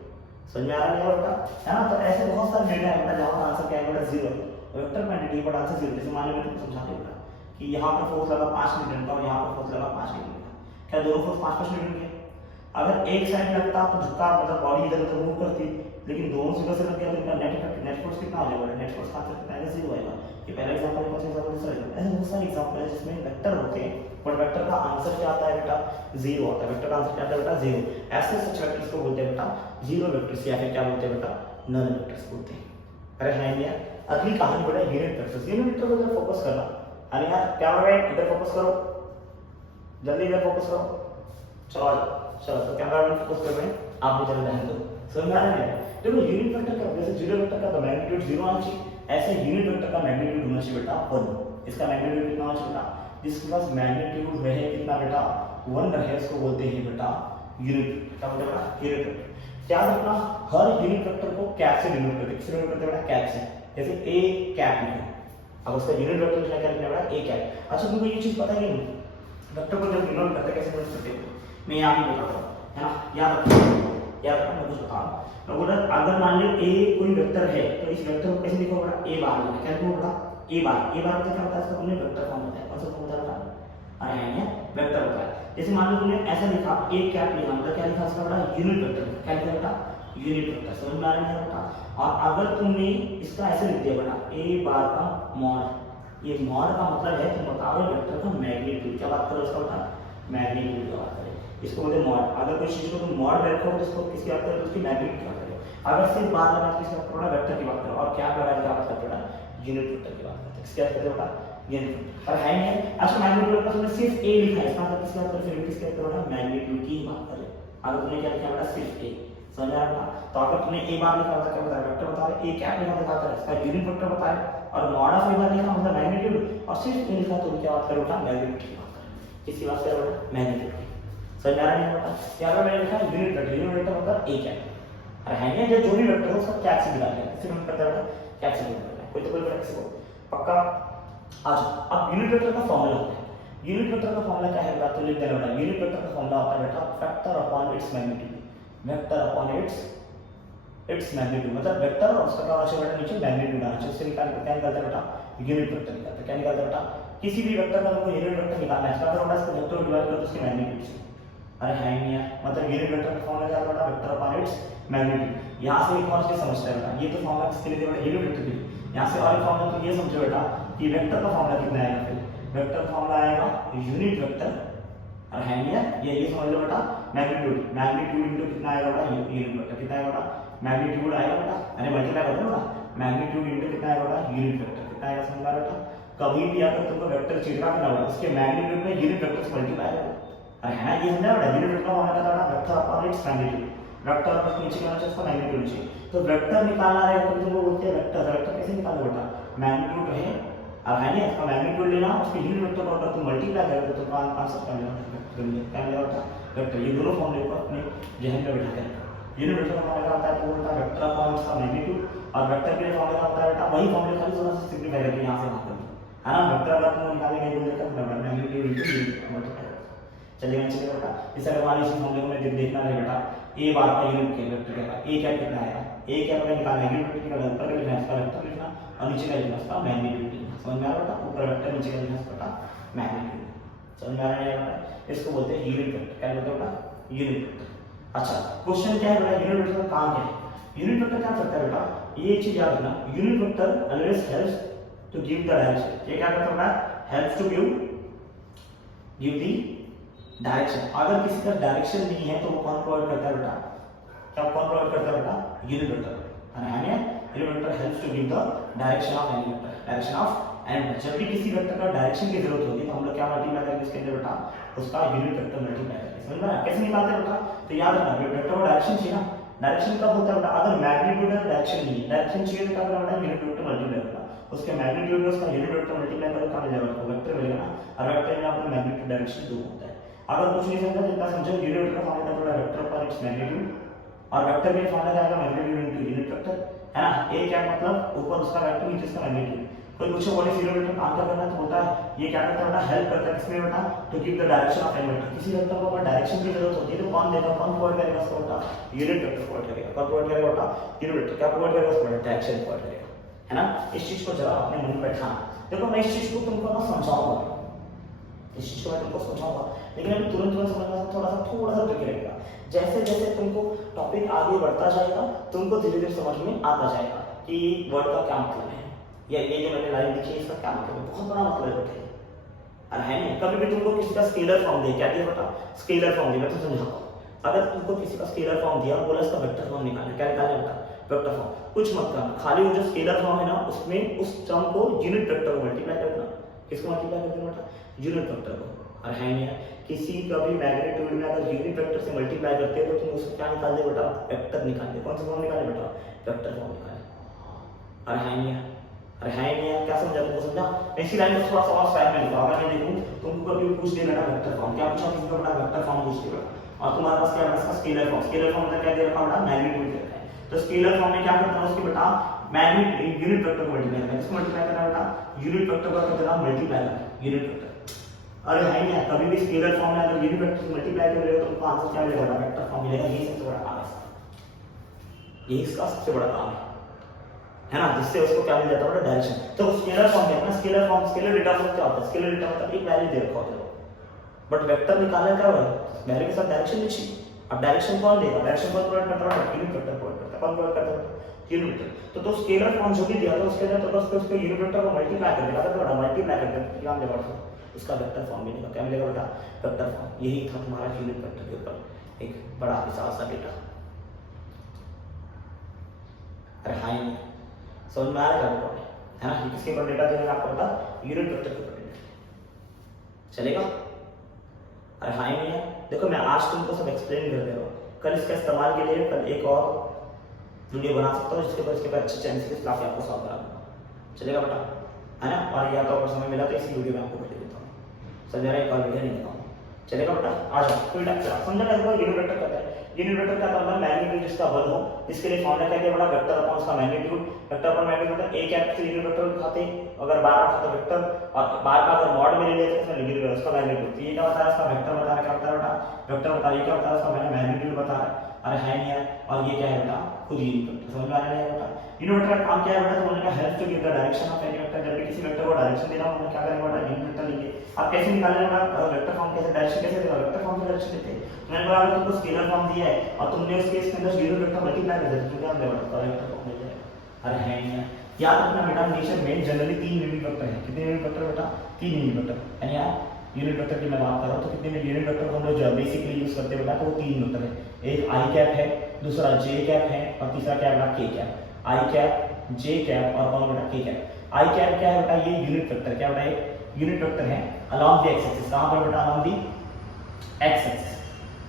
समझ में आ रहा है बेटा? है ना? तो ऐसे बहुत सारे डेटा है बेटा जहाँ आंसर क्या है बेटा? जीरो है। Vector quantity but answer zero. जैसे मान लो मैं तुमको समझा देता कि यहाँ पर फोर्स लगा 5 न्यूटन का और यहाँ पर फोर्स लगा 5 न्यूटन का। क्या दोनों फोर्स 5-5 न्यूटन के? अगर एक साइड लगता तो धक्का मतलब बॉडी इधर उधर मूव करती, लेकिन दोनों सिरों से लग गया तो इनका नेट इफेक्ट, नेट फोर्स कितना आ जाएगा? नेट फोर्स का आंसर कितना आएगा? जीरो आएगा। ये पहला एग्जांपल है। कौन सा एग्जांपल? दूसरा एग्जांपल। ऐसे बहुत सारे एग्जांपल है जिसमें वेक्टर होते हैं बट वेक्टर का आंसर क्या आता है बेटा? जीरो आता है। वेक्टर का आंसर क्या आता है बेटा? जीरो। ऐसे सच वेक्टर्स को बोलते हैं बेटा जीरो वेक्टर्स या फिर क्या बोलते हैं बेटा? नल वेक्टर्स बोलते हैं। अरे है यार, अगली कहानी बेटा यूनिट वेक्टर्स। यूनिट वेक्टर को जरा फोकस करना। अरे यार क्या हो रहा है? इधर फोकस करो, जल्दी इधर फोकस करो। चलो चलो, तो कैमरा में फोकस कर रहे हैं, आप भी चल रहे हैं। तो समझ में आ रहा है? देखो यूनिट वेक्टर का जैसे जीरो वेक्टर का तो मैग्नीट्यूड जीरो आना चाहिए, ऐसे यूनिट वेक्टर का मैग्नीट्यूड होना चाहिए बेटा 1। इसका मैग्नीट्यूड कितना होना चाहिए बेटा? जिसके पास मैग्नीट्यूड रहे कितना बेटा? 1 रहे, उसको बोलते हैं बेटा यूनिट। क्या बोलते हैं बेटा? Unit vector. क्या रखना? हर यूनिट वेक्टर को कैप से डिनोट करते हैं। किससे डिनोट करते हैं बेटा? कैप से। जैसे ए कैप लिखो, अब उसका यूनिट वेक्टर लिखना क्या लिखना बेटा? A cap. अच्छा तुमको ये चीज पता है कि वेक्टर को जब डिनोट करते हैं कैसे डिनोट करते हैं? मैं यहाँ भी बताता हूँ, है ना? याद रखना मैं कुछ बता रहा हूँ। अगर मान लो ए कोई वेक्टर है तो इस वेक्टर को कैसे लिखो बेटा? ए बार लिखो। क्या लिखो बेटा? ए बार। ए बार मतलब क्या होता है? इसका तुमने वेक्टर फॉर्म बताया। कौन सा फॉर्म बताया? अरे है वेक्टर बताया। जैसे मान लो तुमने ऐसा लिखा ए कैप लिखा, मतलब क्या लिखा इसका बेटा? Unit vector. क्या लिखा बेटा? Unit vector. समझ में आ रहा है बेटा? और अगर तुमने इसका ऐसे लिख दिया बेटा ए बार का मॉड, ये मॉड का मतलब है तुम बता रहे हो वेक्टर का मैग्नीट्यूड। क्या बात करो इसका बेटा? मैग्नीट्यूड की बात करें, इसको बोलते हैं मॉड। अगर कोई चीज को तुम मॉड रखो तो इसको किसकी बात करो? उसकी मैग्नीट्यूड की बात करो। अगर सिर्फ बार लगा तो किसकी बात करो? वेक्टर की बात करो। और क्या लगा क्या बात करते हो? यूनिट वेक्टर की बात करते हैं। किसकी बात करते हो बेटा? Unit vector. और है नहीं? अच्छा मैग्नीट्यूड का तुमने सिर्फ ए लिखा है, इसका मतलब किसकी बात करो? फिर किसकी बात करो बेटा? मैग्नीट्यूड की बात करें। अगर तुमने क्या लिखा बेटा? सिर्फ ए। समझ आ रहा है? तो अगर तुमने ए बार लिखा होता क्या बताया? वेक्टर बता रहे, ए कैप लिखा दिखाता है इसका यूनिट वेक्टर बताया, और मॉड ऑफ ए बार लिखा मतलब मैग्नीट्यूड, और सिर्फ ए लिखा तो क्या बात करो बेटा? मैग्नीट्यूड की बात करें। किसकी बात करो बेटा? मैग्नीट्यूड की। समझ आ रहा है बेटा? यहाँ पर मैंने लिखा यूनिट वेक्टर। यूनिट वेक्टर मतलब ए कैप। अरे है नहीं, जो भी वेक्टर हो उसका कैप से दिखा दिया। किससे नोट करता है बेटा? कैप से नोट करता है। कोई तो कोई बेटा किसी को पक्का। आज अब यूनिट वेक्टर का फॉर्मूला होता है। यूनिट वेक्टर का फॉर्मूला क्या है बेटा? तो लिख देना बेटा। यूनिट वेक्टर का फॉर्मूला होता है बेटा vector upon its magnitude. Vector upon its magnitude मतलब वेक्टर और उसका क्या होना चाहिए बेटा? नीचे मैग्नीट्यूड आना चाहिए। उससे निकाल क्या निकलता है बेटा? यूनिट वेक्टर निकलता है। क्या निकलता है बेटा? किसी भी वेक्टर का तुमको यूनिट वेक्टर निकालना है, इसका मतलब बेटा इसको वेक्टर डिवाइड करो तो उसकी मैग्नीट्यूड से। अरे है नहीं यार, मतलब यूनिट वेक्टर का फॉर्मूला क्या है बेटा? Vector upon its magnitude. यहाँ से एक और चीज समझते हैं बेटा, ये तो फॉर्मूला किसके लिए बेटा? यूनिट वेक्टर के लिए। यहाँ से और एक फॉर्मूला तो ये समझो बेटा कि वेक्टर का फॉर्मूला कितना आएगा? फिर वेक्टर फॉर्मूला आएगा यूनिट वेक्टर। और है नहीं यार, ये समझ लो बेटा मैग्नीट्यूड। मैग्नीट्यूड इनटू कितना आएगा बेटा? Unit vector. कितना आएगा बेटा? मैग्नीट्यूड आएगा बेटा, अरे मल्टीप्लाई कर दो बेटा। मैग्नीट्यूड इनटू कितना आएगा बेटा? Unit vector. कितना आएगा समझ बेटा? कभी भी अगर तुमको वेक्टर चित्रा करना होगा उसके मैग्नीट्यूड में यूनिट वेक्टर से मल्टीप्लाई करो। अरे है ना, ये समझा बेटा? यूनिट वेक्टर का फॉर्मूला क्या था? Vector upon its magnitude. Vector पर नीचे क्या होना चाहिए? उसका मैग्नीट्यूड नीचे। तो वेक्टर निकालना रहेगा तो तुमको बोलते हैं वेक्टर। वेक्टर कैसे निकालो बेटा? मैग्नीट्यूड रहे, अब है ना इसका मैग्नीट्यूड लेना, उसके यूनिट वेक्टर को अगर तुम मल्टीप्लाई करोगे तो तुम आंसर क्या मिलेगा? क्या मिलेगा बेटा? वेक्टर। ये दोनों फॉर्मूले को अपने जहन में बिठा कर यूनिट वेक्टर का फॉर्मूला होता है तो बोलता है वेक्टर अपॉन उसका मैग्नीट्यूड, और वेक्टर के लिए फॉर्मूला होता है बेटा वही फॉर्मूला खाली थोड़ा सा सिंपलीफाई करके यहां से बात करते हैं, है ना? वेक्टर अगर तुम निकालेंगे बोल देता है मैग्नीट्यूड इंटू यूनिट मल्टीप्लाई चलेगा चलेगा बेटा। इस अगर मान लीजिए हम लोगों ने देखना है बेटा ए बार का यूनिट के वेक्टर का ए कैप कितना आएगा, ए कैप में निकालना है यूनिट वेक्टर का ऊपर का लिखना है इसका वेक्टर लिखना और नीचे का लिखना इसका मैग्नीट्यूड लिखना। समझ में आ रहा बेटा, ऊपर वेक्टर नीचे का लिखना इसका मैग्नीट्यूड। समझ में आ रहा है बेटा, इसको बोलते हैं यूनिट वेक्टर। क्या बोलते हैं बेटा, यूनिट वेक्टर। अच्छा क्वेश्चन क्या है बेटा, यूनिट वेक्टर का काम क्या है? यूनिट वेक्टर क्या करता है बेटा, ये चीज याद रखना, unit vector always helps to give the direction. ये क्या करता है बेटा, helps to give the direction. अगर किसी का डायरेक्शन नहीं है तो वो कौन प्रोवाइड करता है बेटा, क्या कौन प्रोवाइड करता है बेटा, यूनिट वेक्टर। यानी unit vector helps to give the direction of any vector, direction of any vector. जब भी किसी वेक्टर का डायरेक्शन की जरूरत होगी तो हम लोग क्या मल्टीप्लाई करेंगे इसके अंदर बेटा, उसका यूनिट वेक्टर मल्टीप्लाई करेंगे। समझ में आया कैसे निकालते हैं बेटा, तो याद रखना वेक्टर का डायरेक्शन चाहिए ना, डायरेक्शन कब होता है बेटा, अगर मैग्नीट्यूड और डायरेक्शन नहीं है, डायरेक्शन चाहिए तो क्या करना बेटा, यूनिट वेक्टर मल्टीप्लाई करना, उसके मैग्नीट्यूड में उसका यूनिट वेक्टर मल्टीप्लाई करो क्या मिल जाएगा, वेक्टर मिलेगा ना। और वेक्टर में अपना मैग्नीट्यूड डायरेक्शन दो होता है। अगर कुछ नहीं समझा जितना समझो, यूनिट वेक्टर का फॉर्मूला थोड़ा वेक्टर पर इट्स मैग्नीट्यूड और वेक्टर में फॉर्मूला जाएगा मैग्नीट्यूड इनटू यूनिट वेक्टर, है ना। ए क्या मतलब ऊपर उसका वेक्टर नीचे उसका मैग्नीट्यूड। कोई पूछे व्हाट इज यूनिट वेक्टर, काम क्या करना है तो होता है ये क्या करता है बेटा, हेल्प करता है किसमें बेटा, to give the direction of any vector. किसी वेक्टर को अगर डायरेक्शन की जरूरत होती है तो कौन देगा, कौन प्रोवाइड करेगा उसको बेटा, यूनिट वेक्टर प्रोवाइड करेगा। कौन प्रोवाइड करेगा बेटा, यूनिट वेक्टर। क्या प्रोवाइड करेगा उसको, डायरेक्शन प्रोवाइड करेगा, है ना। इस चीज को जरा अपने मन में बैठाना। देखो मैं इस चीज को तुमको ना समझाऊंगा, इस चीज को मैं तुमको समझाऊंगा, लेकिन अभी तुरंत समझना थोड़ा सा ट्रिक रहेगा। जैसे जैसे तुमको टॉपिक आगे बढ़ता जाएगा तुमको धीरे धीरे समझ में आता जाएगा कि वर्ड का क्या मतलब है, या ये जो मैंने लाइन लिखी है इसका क्या मतलब है। बहुत बड़ा मतलब है और है नहीं। कभी भी तुमको किसी का स्केलर फॉर्म दिया, क्या दिया बेटा, स्केलर फॉर्म दिया, मैं तो समझाता हूँ। अगर तुमको किसी का स्केलर फॉर्म दिया बोला इसका वेक्टर फॉर्म निकालना, क्या निकालना बेटा, वेक्टर फॉर्म। कुछ मत करना, खाली वो जो स्केलर फॉर्म है ना उसमें उस टर्म को यूनिट वेक्टर को मल्टीप्लाई करना। किसको मल्टीप्लाई करना बेटा, यूनिट वेक्टर को। और है नहीं किसी का भी मैग्नीट्यूड में अगर यूनिट वेक्टर से मल्टीप्लाई करते हो तो तुम उसको क्या निकाल दे बेटा, वेक्टर निकाल दे। कौन सा फॉर्म निकाले बेटा, वेक्टर फॉर्म निकाले। और है नहीं, अरे है नहीं, क्या समझा तुमको, समझा। इसी लाइन में थोड़ा सा और साइड में लिखा, अगर मैं देखूं तुमको कभी पूछ दे बेटा वेक्टर फॉर्म, क्या पूछा किसी को बेटा, वेक्टर फॉर्म पूछ दे बेटा, और तुम्हारे पास क्या है स्केलर फॉर्म। स्केलर फॉर्म में क्या दे रखा बेटा, मैग्नीट्यूड दे रखा है। तो स्केलर फॉर्म में क्या करना है उसकी बेटा, मैग्नीट्यूड यूनिट वेक्टर को मल्टीप्लाई करना है। किसको मल्टीप्लाई करना है बेटा, यूनिट वेक्टर को करना मल्टीप्लाई करना, यूनिट वेक्टर। अरे है नहीं, कभी भी स्केलर फॉर्म में अगर यूनिट वेक्टर से मल्टीप्लाई कर रहे हो तो तुमको आंसर क्या मिलेगा, वेक्टर फॉर्म मिलेगा। यही सबसे बड़ा काम है, यही इसका सबसे बड़ा काम है ना, जिससे उसको क्या मिल जाता है डायरेक्शन। तो स्केलर फॉर्म क्या है, scalar form, scalar data form क्या होता है, स्केलर डेटा मतलब एक वैल्यू दे रखा होता है, बट वेक्टर निकालना क्या है, वैल्यू के साथ डायरेक्शन भी चाहिए। अब डायरेक्शन कौन देगा, डायरेक्शन कौन प्रोवाइड करता है, यूनिट वेक्टर प्रोवाइड करता है। कौन प्रोवाइड करता है, यूनिट वेक्टर। तो स्केलर फॉर्म जो भी दिया था उसके अंदर तो बस उसको यूनिट वेक्टर को मल्टीप्लाई कर देगा, तो बड़ा मल्टीप्लाई करके क्या मिलेगा उसका वेक्टर फॉर्म मिलेगा। क्या मिलेगा बेटा, वेक्टर फॉर्म। यही था तुम्हारा यूनिट वेक्टर के ऊपर एक बड़ा विशाल सा डेटा। अरे हां समझ में आ रहा है ना, किसके ऊपर डेटा देगा आपको बेटा, यूनिट वेक्टर के ऊपर डेटा चलेगा। अरे हां नहीं, देखो मैं आज तुमको सब एक्सप्लेन कर दे रहा हूँ, कल इसका इस्तेमाल के लिए कल एक और वीडियो बना सकता हूँ जिसके ऊपर इसके अच्छे अच्छे एमसीक्यू काफी आपको सॉल्व करा दूंगा। चलेगा बेटा, है ना। और या तो अगर समय मिला तो इसी वीडियो में आपको बता देता हूँ, समझ रहा है, एक और वीडियो नहीं बताऊंगा। चलेगा बेटा, आ जाओ फुल टाइम चला समझा ना। यूनिट वेक्टर कहता है, यूनिट वेक्टर क्या होता है, मैग्नीट्यूड जिसका वन हो, इसके लिए फॉर्मूला क्या है बड़ा, वेक्टर अपॉन उसका magnitude. Vector upon magnitude A cap से यूनिट वेक्टर दिखाते, अगर बार आता तो वेक्टर, और बार का अगर मॉड में ले लेते तो लिख देगा उसका मैग्नीट्यूड। तो ये क्या होता है, इसका वेक्टर बता रहा है, क्या होता है बेटा, वेक्टर बता रहा है, क्या होता है उसका मैग्नीट्यूड बता रहा है। अरे है नहीं है, और ये क्या है बेटा, खुद यूनिट वेक्टर। समझ में आ रहा है बेटा, यूनिट वेक्टर का काम क्या है बेटा, तो बोलने का help to give the direction of any vector. जब भी किसी वेक्टर को डायरेक्शन देना हो क्या करेंगे बेटा, यूनिट वेक्टर लेंगे। अब कैसे निकालना बेटा, वेक्टर फॉर्म कैसे, डायरेक्शन कैसे देगा, वेक्टर फॉर्म से डायरेक्शन देते हैं। मैंने बोला तुमको स्केलर फॉर्म दिया है और तुमने उसके इसके अंदर यूनिट वेक्टर मल्टीप्लाई कर दिया तो क्या मिलेगा बेटा, वेक्टर फॉर्म मिल जाएगा। अरे है नहीं, याद रखना बेटा, नेचर में जनरली 3 यूनिट वेक्टर है। कितने यूनिट वेक्टर बेटा, 3 यूनिट वेक्टर, यानी यार यूनिट वेक्टर की मैं बात कर रहा हूं तो कितने यूनिट वेक्टर हम लोग जो बेसिकली यूज करते हैं बेटा, तो वो 3 वेक्टर है। एक आई कैप है, दूसरा जे कैप है, और तीसरा क्या है के कैप। आई कैप, जे कैप और कौन बेटा, के कैप। आई कैप क्या है बेटा, ये यूनिट वेक्टर, क्या बेटा, एक यूनिट वेक्टर है अलोंग द एक्स एक्सिस। कहां पर बेटा, along the X axis.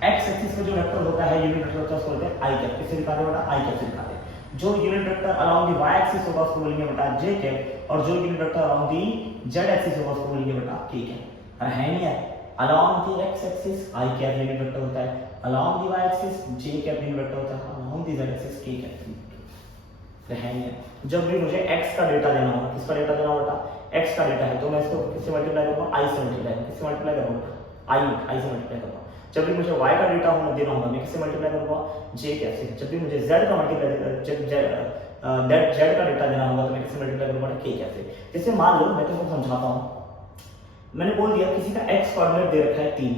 X axis पे जो वेक्टर होता है यूनिट वेक्टर होता है उसको बोलते हैं आई कैप। किससे दिखाते हैं बेटा, आई कैप से दिखाते हैं। जो unit vector along the Y axis होगा उसको बोलेंगे बेटा जे कैप, और जो unit vector along the Z axis होगा उसको बोलेंगे बेटा के कैप। अरे है नहीं है, along the X axis I cap unit vector होता है, along the Y axis J cap unit vector होता है, along the Z axis K cap. है नहीं है, जब भी मुझे x का डेटा देना होगा, किसका डेटा देना होगा, x का डेटा है तो मैं इसको किससे मल्टीप्लाई करूंगा, i से मल्टीप्लाई करूंगा, किससे मल्टीप्लाई करूंगा, i से मल्टीप्लाई करूंगा। जब भी मुझे y का डेटा देना होगा मैं किससे मल्टीप्लाई करूंगा, j कैप से। जब भी मुझे z का मल्टीप्लाई z का डेटा देना होगा तो मैं किससे मल्टीप्लाई करूंगा, k कैप से। जैसे मान लो मैं तुमको समझाता हूं, मैंने बोल दिया किसी का x कोऑर्डिनेट दे रखा है 3,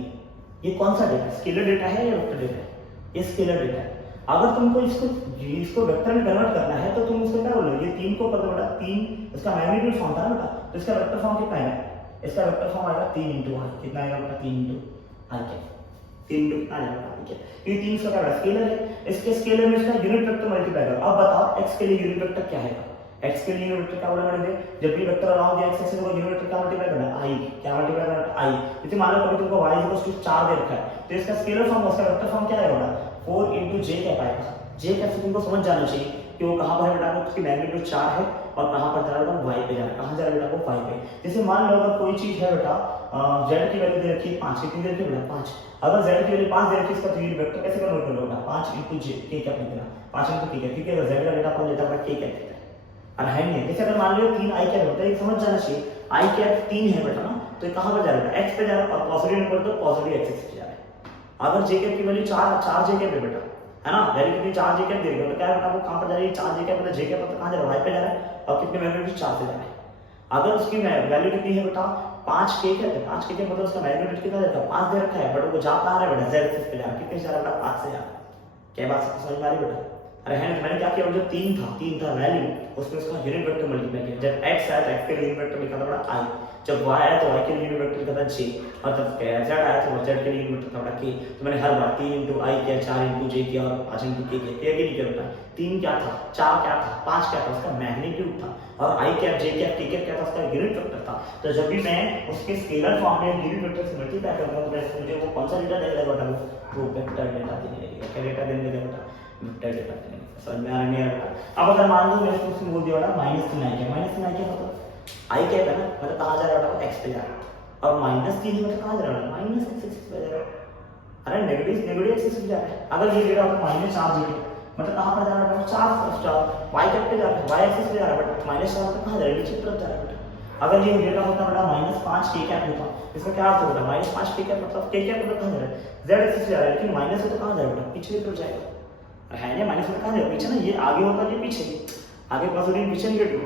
ये कौन सा डेटा है, स्केलर डेटा है या वेक्टर डेटा है, ये स्केलर डेटा है। अगर तुमको इसको वेक्टर में कन्वर्ट करना है तो तुम इसको क्या बोलोगे, ये 3 को पता बेटा 3 इसका मैग्नीट्यूड फॉर्म था ना बेटा, तो इसका वेक्टर फॉर्म कितना है, इसका वेक्टर फॉर्म आएगा 3 × i, कितना आएगा बेटा 3 × i क्या 3 × आ जाएगा, ठीक है। क्योंकि 3 इसका क्या स्केलर है, इसके स्केलर में इसका यूनिट वेक्टर मल्टीप्लाई करो। अब बताओ x के लिए यूनिट वेक्टर क्या है, x के लिए यूनिट वेक्टर क्या बोला मैंने, जब भी वेक्टर अराउंड x एक्सिस को यूनिट वेक्टर क्या मल्टीप्लाई करना है, i, क्या मल्टीप्लाई करना है, i। जैसे मान लो कभी तुमको y 4 दे रखा है तो इसका स्केलर फॉर्म उसका वेक्टर फॉर्म क्या आएगा, 4 × j क्या आएगा। j कैसे तुमको समझ जाना चाहिए कि वो कहां पर है बेटा, उसकी मैग्नीट्यूड 4 है और कहां पर जा रहा है, y पे जा रहा है, कहां जा रहा है बेटा, वो y पे। जैसे मान लो अगर कोई चीज है बेटा z की वैल्यू दे रखी है 5, कितनी दे रखी है बेटा 5, अगर z की वैल्यू 5 दे रखी है इसका तो यूनिट वेक्टर कैसे कन्वर्ट करोगे, 5 × j k क्या निकला, 5 × k क्या, क्योंकि अगर z का डेटा कौन लेता है k क्या देता है, और है नहीं। जैसे अगर मान लो 3 i क्या होता है, ये समझ जाना चाहिए, i क्या 3 है बेटा ना, तो ये कहां पर जा रहा है, x पे जा रहा है, और पॉजिटिव नंबर तो पॉजिटिव एक्सिस पे जा रहा है। अगर j की वैल्यू 4 j है बेटा, है ना, वैल्यू कितनी 4 j कैप दे रही है, तो क्या बेटा वो कहां पर जा रही है, 4 j कैप, मतलब j कैप कहां जा रहा है, y पे जा रहा है, और कितने मैग्नीट्यूड 4 से जा रहा है। अगर उसकी वैल्यू कितनी है बेटा 5 k कैप है, 5 k कैप मतलब उसका मैग्नीट्यूड कितना देता है, 5 दे रखा है, बट वो जा कहां रहा है बेटा, z एक्सिस पे जा रहा है, कितने से जा रहा है बेटा, 5 से जा रहा है। क्या बात समझ में आ रही बेटा, अरे है मैंने क्या किया, जो 3 था वैल्यू, उसमें उसका यूनिट वेक्टर मल्टीप्लाई किया। जब x आया तो x के लिए यूनिट वेक्टर लिखा था बेटा i, जब y आया तो y के लिए यूनिट वेक्टर लिखा था j, और जब z आया तो z के लिए यूनिट वेक्टर था बेटा k। तो मैंने हर बार 3 × i किया, 4 × j किया और 5 × k किया। ये भी नहीं किया बेटा, 3 क्या था, 4 क्या था, 5 क्या था, उसका मैग्नीट्यूड था, और i cap j cap k cap क्या था, उसका यूनिट वेक्टर था। तो जब भी मैं उसके स्केलर फॉर्म में यूनिट वेक्टर से मल्टीप्लाई करूंगा तो मुझे वो कौन सा डेटा देगा बेटा, वो वेक्टर डेटा देने लगेगा। क्या डेटा देने लगेगा बेटा, वेक्टर डेटा देने लगेगा। समझ में आ रहा है। अब अगर मान लो मैंने तुमसे बोल दिया बेटा -3 i क्या, -3 i क्या मतलब i क्या है ना, मतलब कहां जा रहा है, x पे जा रहा है, और -3 मतलब कहां जा रहा है, -x पे जा रहा है, अरे नेगेटिव एक्सिस पे जा रहा है। अगर ये डेटा आपको -4 j मतलब कहां पर जा रहा है, 4 y कैप पे जा रहा है, y एक्सिस पे जा रहा है, बट -4 पे कहां जा रहा है, नीचे की तरफ जा रहा है बेटा। अगर ये डेटा होता बेटा -5 k कैप होता, इसका क्या अर्थ होता, -5 k कैप मतलब k कैप मतलब कहां जा रहा है, z एक्सिस पे जा रहा है, लेकिन माइनस से तो कहां जा रहा है बेटा, पीछे की तरफ जाएगा, है ना, माइनस में कहां जाएगा, पीछे ना, ये आगे होता है, ये पीछे, आगे पॉजिटिव पीछे नेगेटिव।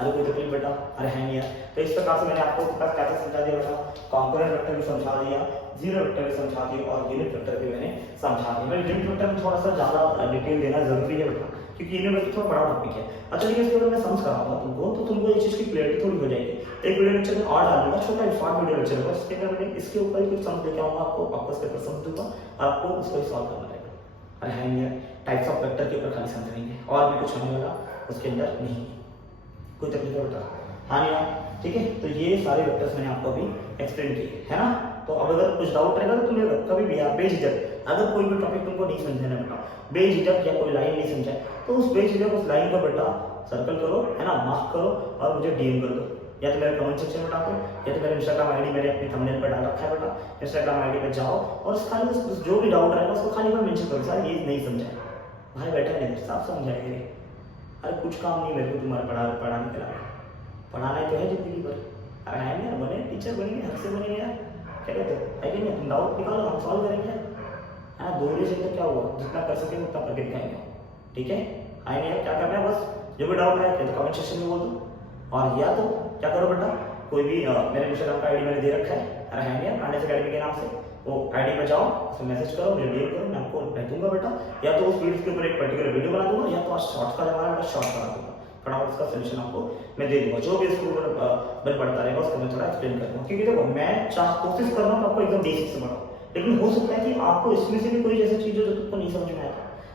अरे कोई तकलीफ बेटा, अरे है नहीं यार। तो इस प्रकार से मैंने आपको कैसे समझा दिया बेटा, कंपोनेंट वेक्टर भी समझा दिया, जीरो वेक्टर भी समझा दिया, और यूनिट वेक्टर भी मैंने समझा दिया। मैं यूनिट वेक्टर में थोड़ा सा ज्यादा डिटेल देना जरूरी है बेटा, क्योंकि यूनिट वेक्टर थोड़ा बड़ा टॉपिक है। अच्छा ठीक है, इसके बाद मैं समझ कराऊंगा तुमको, तो तुमको ये चीज की क्लियरिटी थोड़ी हो जाएगी। एक वीडियो लेक्चर में और डालूंगा, छोटा शॉर्ट वीडियो लेक्चर होगा, इसके अंदर मैं इसके ऊपर ही कुछ समझ लेके आऊंगा, आपको इसके ऊपर समझ दूंगा, आपको इसको सॉल्व करना रहेगा। अरे है नहीं, टाइप्स ऑफ वेक्टर के ऊपर खाली समझेंगे, और भी कुछ होने वाला उसके अंदर नहीं, कोई तकलीफ है बेटा, हाँ नहीं ठीक है। तो ये सारे वेक्टर्स मैंने आपको अभी एक्सप्लेन किए, है ना। तो अब अगर कुछ डाउट रहेगा तो तुम्हें कभी भी आप बेझिझक, अगर कोई भी टॉपिक तुमको नहीं समझना बेटा, बेझिझक या कोई लाइन नहीं समझा तो उस बेझिझक उस लाइन को बेटा सर्कल करो, है ना, मार्क करो और मुझे डीएम कर दो, या तो मेरे कमेंट सेक्शन में डाल दो, या तो मेरे इंस्टाग्राम आईडी मैंने अपनी थंबनेल पर डाल रखा है बेटा, इंस्टाग्राम आईडी पे जाओ और खाली जो भी डाउट रहेगा उसको खाली मैं मेंशन करो, सर ये नहीं समझा भाई, बैठे नहीं साफ समझाएंगे। अरे कुछ काम नहीं मेरे को तुम्हारे पढ़ाने के अलावा, पढ़ाना ही तो है जिंदगी भर। अरे है नहीं यार, बने टीचर बनेंगे, हद से बनेंगे यार, क्या कहते हो, है कि नहीं, तुम डाउट निकालो हम सॉल्व करेंगे। हाँ दोहरे से तो क्या हुआ, जितना कर सके उतना करके दिखाएंगे, ठीक है। आएंगे यार, क्या करना है, बस जो भी डाउट है तो कमेंट सेक्शन में बोल दो, और या तो क्या करो बेटा, कोई भी मेरे इंस्टाग्राम का आईडी मैंने दे रखा है, अरे है नहीं यार, अकेडमी के नाम से, वो आईडी पे जाओ, उसमें मैसेज करो, मुझे डीएम करो, मैं आपको रिप्लाई दूंगा बेटा, या तो उस वीडियो के ऊपर एक पर्टिकुलर वीडियो बना दूंगा, या तो आज शॉर्ट्स का जमाना है, शॉर्ट बना दूंगा, फटाफट उसका सोल्यूशन आपको मैं दे दूंगा, जो भी इसके ऊपर बल पड़ता रहेगा उसको मैं थोड़ा एक्सप्लेन कर दूंगा। क्योंकि देखो मैं कोशिश कर रहा हूँ आपको एकदम बेसिक से बढ़ाऊं, लेकिन हो सकता है कि आपको इसमें से भी कोई ऐसी चीज हो जो तुमको नहीं समझ में आया।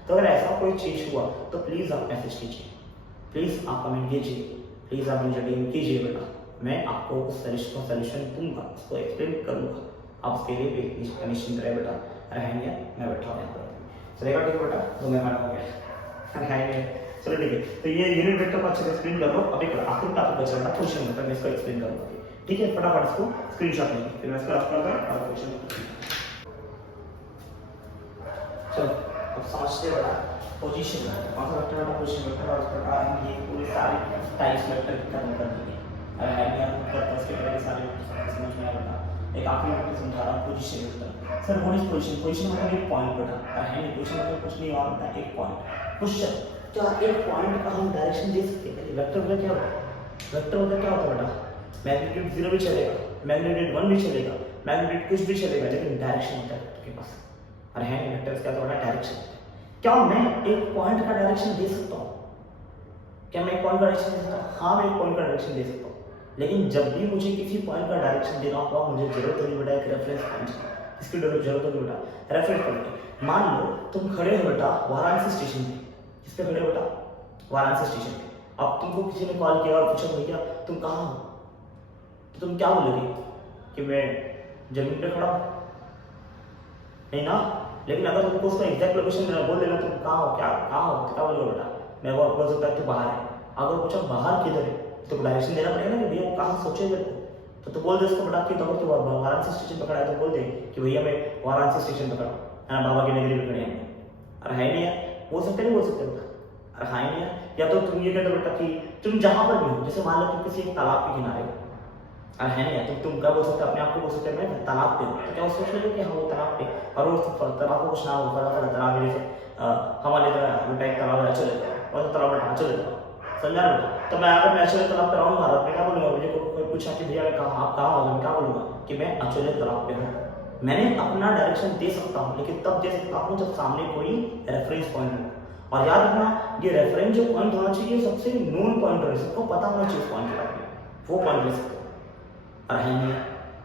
तो अगर ऐसा कोई चीज हुआ तो प्लीज आप मैसेज कीजिए, प्लीज आप कमेंट कीजिए, प्लीज आप मुझे डीएम कीजिए बेटा, मैं आपको उस सोल्यूशन दूंगा, उसको एक्सप्लेन करूंगा, आप उसके लिए निश्चिंत रहे बेटा, रहेंगे मैं बैठा हूँ यहाँ पर, चलेगा ठीक है बेटा, तो मैं मैडम हो गया, रहेंगे चलो ठीक है। तो ये यूनिट वेक्टर को अच्छे से एक्सप्लेन कर लो, अब एक आखिरी टॉपिक बचा है क्वेश्चन वेक्टर, मैं इसको एक्सप्लेन करूंगा, ठीक है, फटाफट इसको स्क्रीनशॉट लेंगे, फिर मैं इसको रफ करता हूं और क्वेश्चन। चलो अब समझते बड़ा पोजीशन वेक्टर, कौन सा वेक्टर है, पोजीशन वेक्टर, और इस प्रकार हम ये पूरे सारे टाइप्स वेक्टर की खत्म कर देंगे, अरे है नहीं आपको पता उसके पहले सारे वेक्टर समझ में आ बेटा। एक आखिरी वेक्टर समझा रहा हूँ, position vector. Sir what is position? Position मतलब एक पॉइंट बेटा। अरे है नहीं, पोजीशन मतलब कुछ नहीं और बेटा, एक पॉइंट। क्वेश्चन, क्या एक पॉइंट का हम डायरेक्शन दे सकते हैं? वेक्टर मतलब क्या होता है? वेक्टर मतलब क्या होता है बेटा? मैग्नीट्यूड 0 भी चलेगा, मैग्नीट्यूड 1 भी चलेगा, मैग्नीट्यूड कुछ भी चलेगा, लेकिन डायरेक्शन होता है वेक्टर के पास। अरे है नहीं, वेक्टर क्या होता है? डायरेक्शन। क्या मैं एक पॉइंट का डायरेक्शन दे सकता हूँ? क्या मैं एक पॉइंट का डायरेक्शन दे सकता हूँ? हाँ, मैं एक पॉइंट का डायरेक्शन दे सकता हूँ, लेकिन जब भी मुझे किसी पॉइंट का डायरेक्शन देना होगा, मुझे जरूरत होगी बेटा एक रेफरेंस पॉइंट की। इसकी जरूरत होगी बेटा रेफरेंस पॉइंट की। मान लो तुम खड़े हो बेटा वाराणसी स्टेशन पे। किस पे खड़े हो बेटा? वाराणसी स्टेशन पे। अब तुमको किसी ने कॉल किया और पूछा भैया तुम कहाँ हो, तो तुम क्या बोलोगे? कि मैं जमीन पे खड़ा हूँ? नहीं ना। लेकिन अगर तुमको उसका एग्जैक्ट लोकेशन बोल देना तुम कहाँ हो, क्या कहाँ हो, तो क्या बोलोगे बेटा? मैं वो बोल सकता है तू बाहर है। अगर पूछा बाहर किधर है, तो डायरेक्शन देना पड़ेगा ना कि भैया कहाँ सोचे मेरे को। तो बोल दे उसको बेटा कि तो अगर तू वाराणसी स्टेशन पर खड़ा है तो बोल दे कि भैया मैं वाराणसी स्टेशन पर खड़ा हूँ, है ना, बाबा की नगरी में खड़े हैं। अरे है नहीं यार, बोल सकते नहीं बोल सकते बेटा? अरे हाँ नहीं यार। या तो तुम ये कहते बेटा कि तुम जहाँ पर भी हो, जैसे मान लो तुम किसी एक तालाब के किनारे हो। अरे है नहीं यार, तुम क्या बोल सकते अपने आप को? बोल सकते मैं तालाब पे हूँ, तो क्या सोच रहे हो कि हाँ वो तालाब पे, और वो तालाब को कुछ ना हो फटा तालाब में, जैसे हमारे बेटा एक तालाब है चले और तालाब बेटा चले समझा बेटा। तो मैं अगर मैं अचले तालाब पे रहूँगा तो मैं क्या बोलूँगा? मुझे कोई पूछा कि भैया कहाँ आप कहाँ हो, मैं क्या बोलूँगा? कि मैं अचले तालाब पे हूँ। मैंने अपना डायरेक्शन दे सकता हूँ, लेकिन तब दे सकता हूँ जब सामने कोई रेफरेंस पॉइंट हो। और याद रखना, ये रेफरेंस जो पॉइंट होना चाहिए सबसे नोन पॉइंट हो, सबको पता होना चाहिए पॉइंट के बारे में, वो पॉइंट ले सकते हो। और है नहीं,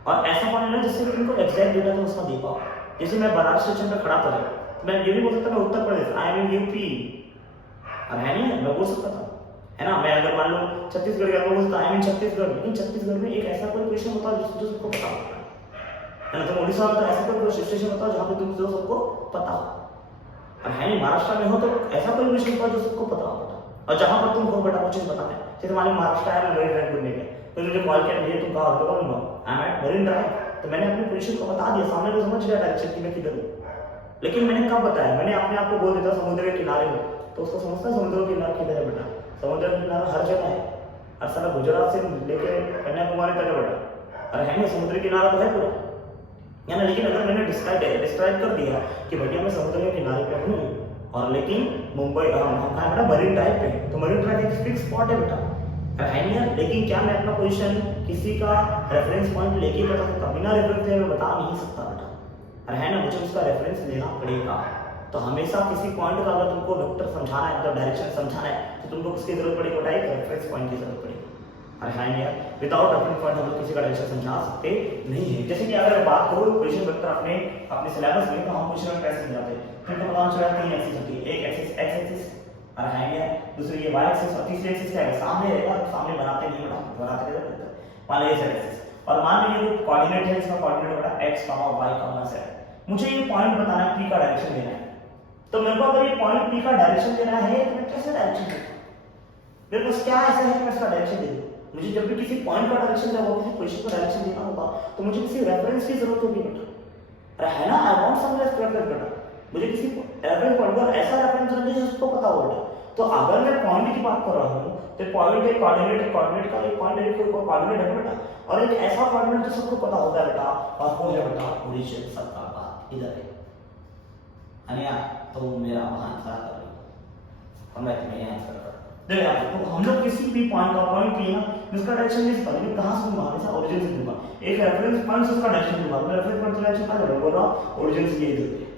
और ऐसा पॉइंट लेना जिससे तुमको एग्जैक्ट डेटा तो उसका दे पाओ। जैसे मैं बनारस स्टेशन पे खड़ा था, तो मैं ये भी बोल सकता मैं Uttar Pradesh, I am in UP. और है नहीं, मैं बोल सकता था, है ना। मैं अगर मान लो छत्तीसगढ़ गया तो बोलता आई एम इन छत्तीसगढ़, लेकिन छत्तीसगढ़ में एक ऐसा कोई पोजीशन बताओ जो सबको पता होता है ना। तुम उड़ीसा में तो ऐसा कोई स्टेशन बताओ जहाँ पे तुम जो सबको पता हो। और है नहीं, महाराष्ट्र में हो तो ऐसा कोई पोजीशन बताओ जो सबको पता हो, और जहाँ पर तुम हो बेटा वो चीज बताना है। जैसे मान लो महाराष्ट्र आया मैं मरीन ड्राइव घूमने गया, तो मुझे कॉल किया भैया तुम कहाँ हो, तो बोलूँगा I am at Marine Drive. तो मैंने अपनी पोजीशन को बता दिया, सामने को समझ गया डायरेक्शन कि मैं किधर हूँ। लेकिन मैंने कब बताया? मैंने अपने आप को बोल देता समुद्र के किनारे हूँ, तो उसको समझता है समुद्र के किनारे किधर है बेटा? समुद्र के किनारा हर जगह है, और सारा गुजरात से लेके कन्याकुमारी तक है बेटा। अरे है ना, समुद्र किनारा तो है पूरा, है ना। लेकिन अगर मैंने डिस्क्राइब कर दिया कि भैया मैं समुद्र के किनारे पे हूँ, और लेकिन मुंबई हम कहाँ बेटा? मरीन ड्राइव पे। तो मरीन ड्राइव एक फिक्स स्पॉट है बेटा, है नहीं यार। लेकिन क्या मैं अपना पोजीशन किसी का रेफरेंस पॉइंट लेके बता सकता? बिना रेफरेंस ले मैं बता नहीं सकता बेटा। अरे है ना, मुझे उसका रेफरेंस लेना पड़ेगा। तो हमेशा किसी पॉइंट का अगर तुमको वेक्टर समझाना है, मतलब डायरेक्शन समझाना है, तो तुमको किसकी जरूरत पड़ेगी बेटा? एक रेफरेंस पॉइंट की जरूरत पड़ेगी। अरे है नहीं यार, विदाउट रेफरेंस पॉइंट हम लोग किसी का डायरेक्शन समझा सकते नहीं है। जैसे कि अगर बात करो पोजीशन वेक्टर अपने सिलेबस में, तो हम पोजीशन वेक्टर कैसे समझाते हैं? फिर तो पता चला 3 एक्सिस होती है, एक एक्सिस एक्स एक्सिस, अरे है यार, दूसरी ये वाई एक्सिस, और तीसरी एक्सिस क्या है? सामने रहेगा। सामने बनाते नहीं बेटा, बनाते रहते मान लीजिए z एक्सिस, और मान लीजिए कोऑर्डिनेट है, इसका कोऑर्डिनेट बेटा x, y, z। मुझे ये पॉइंट बताना है, p का डायरेक्शन देना है। तो मेरे को अगर ये पॉइंट p का डायरेक्शन देना है तो मैं कैसे डायरेक्शन दूं? मेरे पास क्या ऐसा है कि मैं इसका डायरेक्शन दे दूं? मुझे जब भी किसी पॉइंट का डायरेक्शन देना होगा, किसी पोजीशन का डायरेक्शन देना होगा, तो मुझे किसी रेफरेंस की जरूरत होगी बेटा। अरे है ना, आई वांट सम रेफरेंस बेटा। मुझे किसी रेफरेंस पॉइंट का ऐसा रेफरेंस चाहिए जिसको पता हो बेटा। तो अगर मैं पॉइंट की बात कर रहा हूँ, तो पॉइंट एक कोऑर्डिनेट का एक पॉइंट है, कोई कोऑर्डिनेट है बेटा, और एक ऐसा कोऑर्डिनेट जो सबको पता होगा बेटा, और वो है बेटा ओरिजिन। सबका बात इधर है अनिया, तो मेरा बहाना खड़ा कर रही है और मैं तुम्हें आंसर कर देखो यार। तो हम लोग किसी भी पॉइंट का पॉइंट किया ना, इसका डायरेक्शन नहीं पता, लेकिन कहां से दूंगा? हमेशा ओरिजिन से दूंगा। एक रेफरेंस पॉइंट से उसका डायरेक्शन दूंगा। मैं रेफरेंस पॉइंट से डायरेक्शन कहां दूंगा? बोल रहा हूं ओरिजिन से ये देते हैं।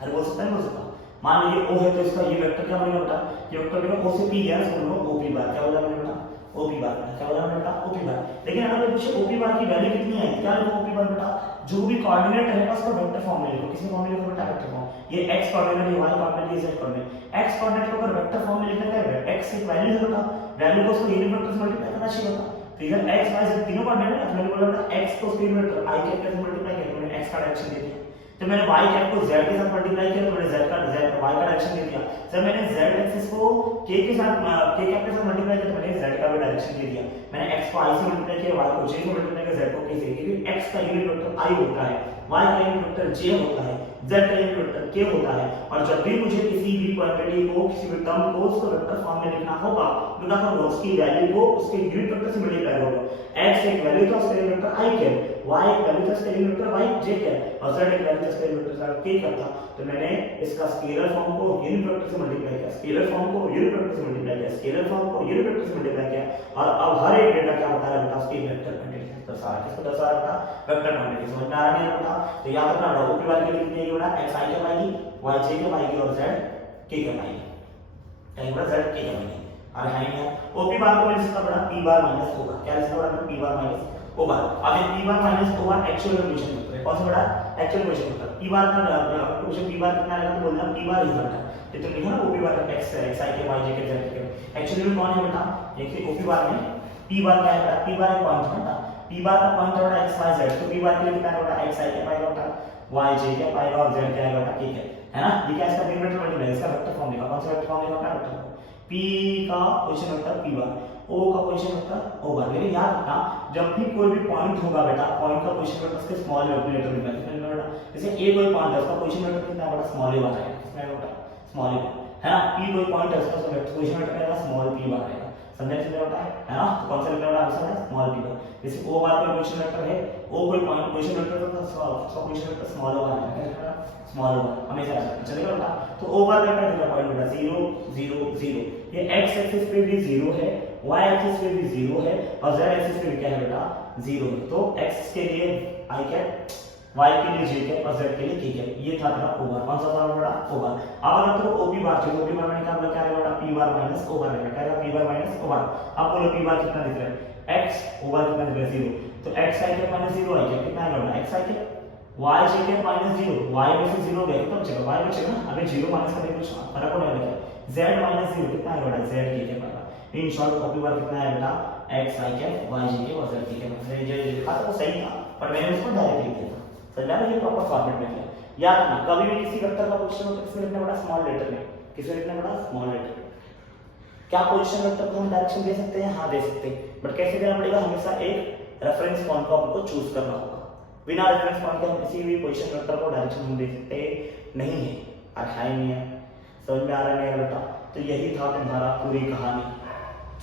अरे बोल सकता है, बोल सकता। मान लीजिए O है, तो इसका ये वेक्टर क्या बनेगा बेटा? ये वेक्टर बनेगा O से P गया, इसको बोलूंगा OP बार। क्या बोला मैंने बेटा? OP बार। क्या बोला मैंने बेटा? OP बार। लेकिन अगर पूछे OP बार की वैल्यू कितनी है, क्या लिखो OP बार बेटा? जो भी कोऑर्डिनेट है उसका वेक्टर फॉर्म में लिखो। किसी फॉर्म में लिखो बेटा? Vector form. ये x कोऑर्डिनेट, ये y कोऑर्डिनेट, ये z कोऑर्डिनेट। x कोऑर्डिनेट को अगर वेक्टर फॉर्म में लिखना है, x एक वैल्यू है बेटा, वैल्यू को उसको यूनिट वेक्टर से मल्टीप्लाई करना चाहिए बेटा। तो इधर x y z तीनों कोऑर्डिनेट है, तो मैंने बोला बेटा x को उसके यूनिट वेक्टर i के साथ मल्टीप्लाई किया, तो मैंने x का डायरेक्शन दे दिया। तो मैंने y कैप को z के साथ मल्टीप्लाई किया, तो मैंने y का डायरेक्शन दे दिया। सर मैंने z एक्सिस को k के साथ k कैप के साथ मल्टीप्लाई किया, तो मैंने z का भी डायरेक्शन दे दिया। मैंने x को i से मल्टीप्लाई किया, y को j से मल्टीप्लाई किया, z को k कैसे, क्योंकि x का यूनिट वेक्टर i होता है, y का यूनिट वेक्टर j होता है, z का यूनिट वेक्टर k होता है, और जब भी मुझे किसी भी क्वांटिटी को, किसी भी टर्म को उसको वेक्टर फॉर्म में लिखना होगा तो क्या करूंगा, उसकी वैल्यू को उसके यूनिट वेक्टर से मल्टीप्लाई करूंगा। x एक वैल्यू था, उसका यूनिट वेक्टर i है, y एक वैल्यू था, उसका यूनिट वेक्टर y j है, और z एक वैल्यू था, उसका यूनिट वेक्टर k था। तो मैंने इसका स्केलर फॉर्म को यूनिट वेक्टर से मल्टीप्लाई किया, स्केलर फॉर्म को यूनिट वेक्टर से मल्टीप्लाई किया, स्केलर फॉर्म को यूनिट वेक्टर से मल्टीप्लाई किया, और अब हर एक डेटा क्या बता रहा है बेटा, उसकी वेक्टर क्वांटिटी दर्शा रहा है। किसको दर्शा रहा है बेटा, वेक्टर क्वांटिटी। समझ में आ रहा है बेटा? तो याद रखना बेटा, ओपी वाले के लिए कितनी आएगी बेटा, x i के आएगी, y j के आएगी, और z k के आएगी, टाइम बेटा z k के आएगी। और है नहीं ओपी बार को मैंने इसका बड़ा p बार माइनस होगा, क्या लिखा बड़ा p बार माइनस o बार। अब ये p बार माइनस o बार एक्चुअल इक्वेशन होता है, कौन सा बड़ा एक्चुअल इक्वेशन होता है। p बार का इक्वेशन p बार कितना आएगा तो बोलना p बार इज बेटा, ये तो लिखा ना op bar x x i के y j के z के। एक्चुअली में कौन है बेटा, देखिए op बार में p बार क्या है बेटा, p बार एक पॉइंट है बेटा, p बार का पॉइंट है बेटा x y z, तो p बार के लिए कितना है बेटा, x i के पाएगा बेटा, y j के पाएगा, और z के आएगा बेटा k के, है ना। ये क्या इसका वेक्टर मल्टीप्लाई, इसका वेक्टर फॉर्म लिखा, कौन सा वेक्टर फॉर्म लिखा बेटा, वेक्टर p का पोजीशन वेक्टर p बार, o का पोजीशन वेक्टर o बार। लेकिन याद रखना जब भी कोई भी पॉइंट होगा बेटा, पॉइंट का पोजीशन वेक्टर उसके स्मॉल लेटर में मिलता है बेटा। जैसे a कोई पॉइंट है, उसका पोजीशन वेक्टर कितना है बेटा, स्मॉल a बार है, कितना है बेटा, स्मॉल a, है ना। p कोई पॉइंट है, उसका पोजीशन वेक्टर कितना है, स्मॉल p बार है, समझे बेटा, है ना। तो कौन सा वेक्टर आंसर है, स्मॉल p बार। जैसे o बार का पोजीशन वेक्टर है, o कोई पॉइंट पोजीशन वेक्टर का उसका पोजीशन वेक्टर स्मॉल o बार है, स्मॉल o बार हमेशा चलेगा बेटा। तो o बार का क्या पॉइंट बेटा, 0 0 0, ये x एक्सिस पे भी 0 है, y एक्सिस पे भी 0 है, और z एक्सिस पे भी क्या है बेटा, 0 है। तो x के लिए i कैप, y के लिए j कैप, और z के लिए k कैप। ये था तेरा o बार, कौन सा था बेटा, o बार। अब अगर तो op बार चाहिए, op बार मैंने क्या है बेटा, p बार माइनस o बार है, क्या है p बार माइनस o बार। अब बोलो p बार कितना दिख रहा है, x, o बार कितना दिख रहा है, 0। तो x i cap minus 0 i cap कितना आएगा बेटा, x i cap, y j cap minus 0, y में से 0 गया कितना बचेगा, y बचेगा ना। अबे 0 माइनस करने कुछ फर्क होने वाला है, z माइनस 0 कितना आएगा बेटा, z k कैप आएगा। इन शॉर्ट op बार कितना है बेटा, x i cap, y j cap, और z k कैप। मैंने जो लिखा था वो सही था, पर मैंने उसको डायरेक्ट लिख दिया था, समझा ना, ये प्रॉपर फॉर्मेट में किया। याद रखना कभी भी किसी वेक्टर का पोजीशन वेक्टर किसमें लिखना बेटा, स्मॉल लेटर में, किसमें लिखना बेटा, स्मॉल लेटर। क्या पोजीशन वेक्टर को हम डायरेक्शन दे सकते हैं, हाँ दे सकते हैं, बट कैसे देना पड़ेगा, हमेशा एक रेफरेंस पॉइंट को आपको चूज करना होगा। बिना रेफरेंस पॉइंट के हम किसी भी पोजीशन वेक्टर को डायरेक्शन हम दे सकते नहीं है, और है नहीं है। समझ में आ रहा है बेटा? तो यही था तुम्हारा पूरी कहानी,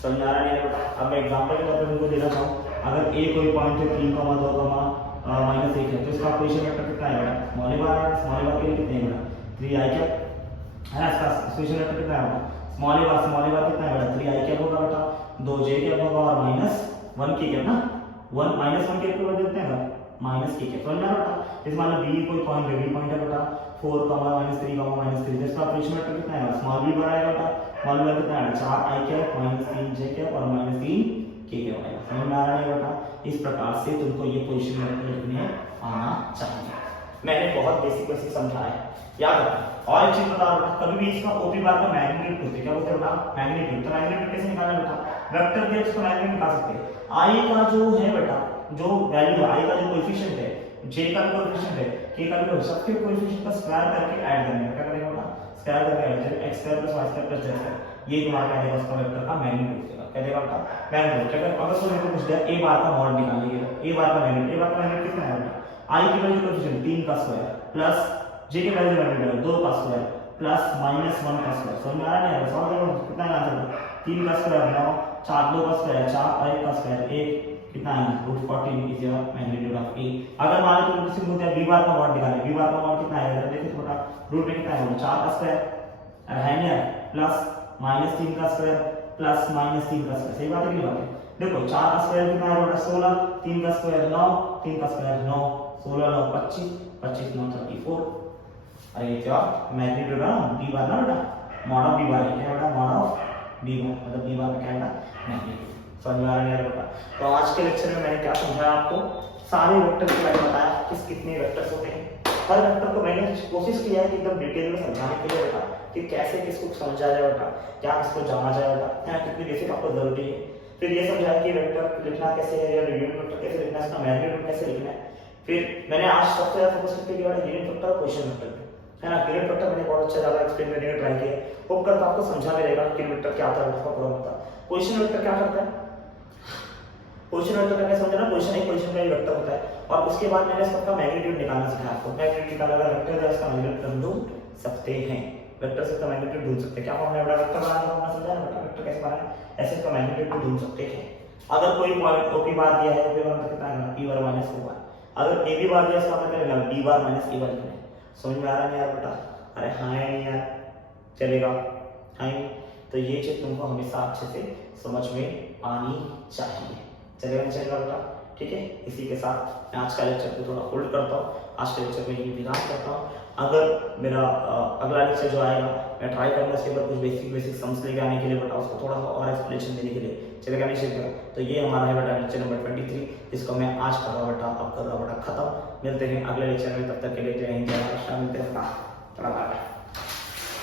समझ में आ रहा है बेटा? अब मैं एग्जांपल के तौर पे तुमको देना चाहूँ, अगर a कोई पॉइंट है 3, 2, माइनस 1 है, तो इसका पोजीशन वेक्टर कितना है बेटा, स्मॉल a बार है, स्मॉल a बार के लिए कितने है बेटा, 3 i कैप, है ना। इसका पोजीशन वेक्टर कितना है बेटा, स्मॉल a बार कितना है बेटा, 3 i कैप होगा बेटा, 2 j कैप होगा, और माइनस 1 k कैप ना, 1 माइनस 1 कैप को देते हैं माइनस k कैप, समझ में आ रहा बेटा। जैसे मान लो b कोई पॉइंट है, b पॉइंट है बेटा 4, -3, इसका पोजीशन वेक्टर कितना है, स्मॉल b बार आएगा बेटा, स्मॉल b कितना है 4 i कैप, -3 j कैप, और -3 k कैप आएगा। समझ में आ रहा है बेटा? इस प्रकार से तुमको ये पोजीशन वेक्टर लिखने आना चाहिए। मैंने बहुत बेसिक समझाया है, याद रखना। और एक चीज बता बेटा, कभी भी इसका ओपी बार का मैग्नीट्यूड पूछते हैं, क्या बोलते हैं बेटा, मैग्नीट्यूड। तो मैग्नीट्यूड कैसे निकालना बेटा, वेक्टर के उसका मैग्नीट्यूड निकाल सकते हैं। i का जो है बेटा, जो वैल्यू है, i का जो कोएफिशिएंट है, j का भी कोएफिशिएंट है, k का भी, सबके कोएफिशिएंट का स्क्वायर करके ऐड करना है। क्या करेंगे बेटा, स्क्वायर करके ऐड करेंगे, x square plus y square plus z square, ये तुम्हारा क्या है उसका वेक्टर का मैग्नीट्यूड देगा। क्या देगा बेटा, मैग्नीट्यूड। अगर सो मेरे को पूछ दिया a बार का मॉड निकालिए, a बार का मैग्नीट्यूड, a बार का मैग्नीट्यूड कितना है बेटा, i की वैल्यू कोएफिशिएंट 3 का स्क्वायर प्लस j की वैल्यू मैग्नीट्यूड 2 का स्क्वायर प्लस -1 का स्क्वायर। समझ में आ रहा है? सॉल्व करो, कितना है आंसर, 3 का स्क्वायर 9, 4 2 का स्क्वायर 4, और 1 का स्क्वायर 1, कितना है √14 is your magnitude of a। अगर मान लो किसी को दिया b बार का मॉड निकालें, b बार का मॉड कितना है देखिए थोड़ा, रूट में कितना है 4 का स्क्वायर है ना, प्लस -3 का स्क्वायर प्लस -3 का स्क्वायर। सही बात है कि बात है? देखो 4 का स्क्वायर कितना है बेटा 16, 3 का स्क्वायर 9, 3 का स्क्वायर 9, 16 9 25, 25 9 34। अरे ये क्या मैग्नीट्यूड है b बार ना बेटा, मॉड ऑफ b बार है, क्या बेटा, मॉड ऑफ b बार, मतलब b बार क्या है मैग्नीट्यूड। समझ में आ रहा है बेटा? तो आज के लेक्चर में मैंने क्या समझाया आपको, सारे वेक्टर के बारे में बताया, कितने वेक्टर्स होते हैं। हर वेक्टर को मैंने कोशिश किया है कि एकदम डिटेल में समझाने के लिए बेटा, कि कैसे किसको समझा जाए बेटा, क्या किसको जाना जाए बेटा, कितनी बेसिक आपको जरूरी है। फिर ये समझाया कि वेक्टर लिखना कैसे है, या यूनिट वेक्टर कैसे लिखना है, इसका मैग्नीट्यूड कैसे लिखना है। फिर मैंने आज सबसे ज्यादा फोकस करके किया यूनिट वेक्टर और पोजीशन वेक्टर पे, है ना। यूनिट वेक्टर मैंने बहुत अच्छा ज्यादा एक्सप्लेन करने का ट्राई किया, होप करता आपको समझा मिलेगा कि यूनिट वेक्टर क्या होता है, उसका पूरा होता है। पोजीशन वेक्टर क्या करता है, पोजीशन वेक्टर का क्या समझना, पोजीशन एक पोजीशन का वेक्टर होता है और उसके बाद मैंने इसका मैग्नीट्यूड निकालना सिखाया आपको। मैग्नीट्यूड निकाला अगर वेक्टर है इसका मैग्नीट्यूड ढूंढ सकते हैं, वेक्टर से इसका मैग्नीट्यूड ढूंढ सकते हैं। क्या फॉर्मूला है बेटा, वेक्टर बनाना फॉर्मूला समझा ना बेटा, वेक्टर कैसे बनाना है, ऐसे इसका मैग्नीट्यूड ढूंढ सकते हैं। अगर कोई पॉइंट ओपी बार दिया है, ओपी बार मतलब कितना है, p बार माइनस q बार। अगर ab बार दिया इसका मतलब है d बार माइनस e बार। समझ में आ रहा है यार बेटा? अरे हाँ है नहीं यार, चलेगा हाँ। तो ये चीज तुमको हमेशा अच्छे से समझ में आनी चाहिए। चलेगा नहीं चलेगा बेटा? ठीक है, इसी के साथ मैं आज का लेक्चर को थोड़ा होल्ड करता हूँ, आज के लेक्चर में ये विराम करता हूँ। अगर मेरा अगला लेक्चर जो आएगा मैं ट्राई करूँगा इसके ऊपर कुछ बेसिक समझ लेके आने के लिए बेटा, उसको थोड़ा सा और एक्सप्लेनेशन देने के लिए। चलेगा नहीं चलेगा? तो ये हमारा है बेटा लेक्चर नंबर 23, जिसको मैं आज कर रहा बेटा, अब कर रहा बेटा खत्म। मिलते हैं अगले लेक्चर में, तब तक के लिए जय हिंद जय महाराष्ट्र। मिलते हैं,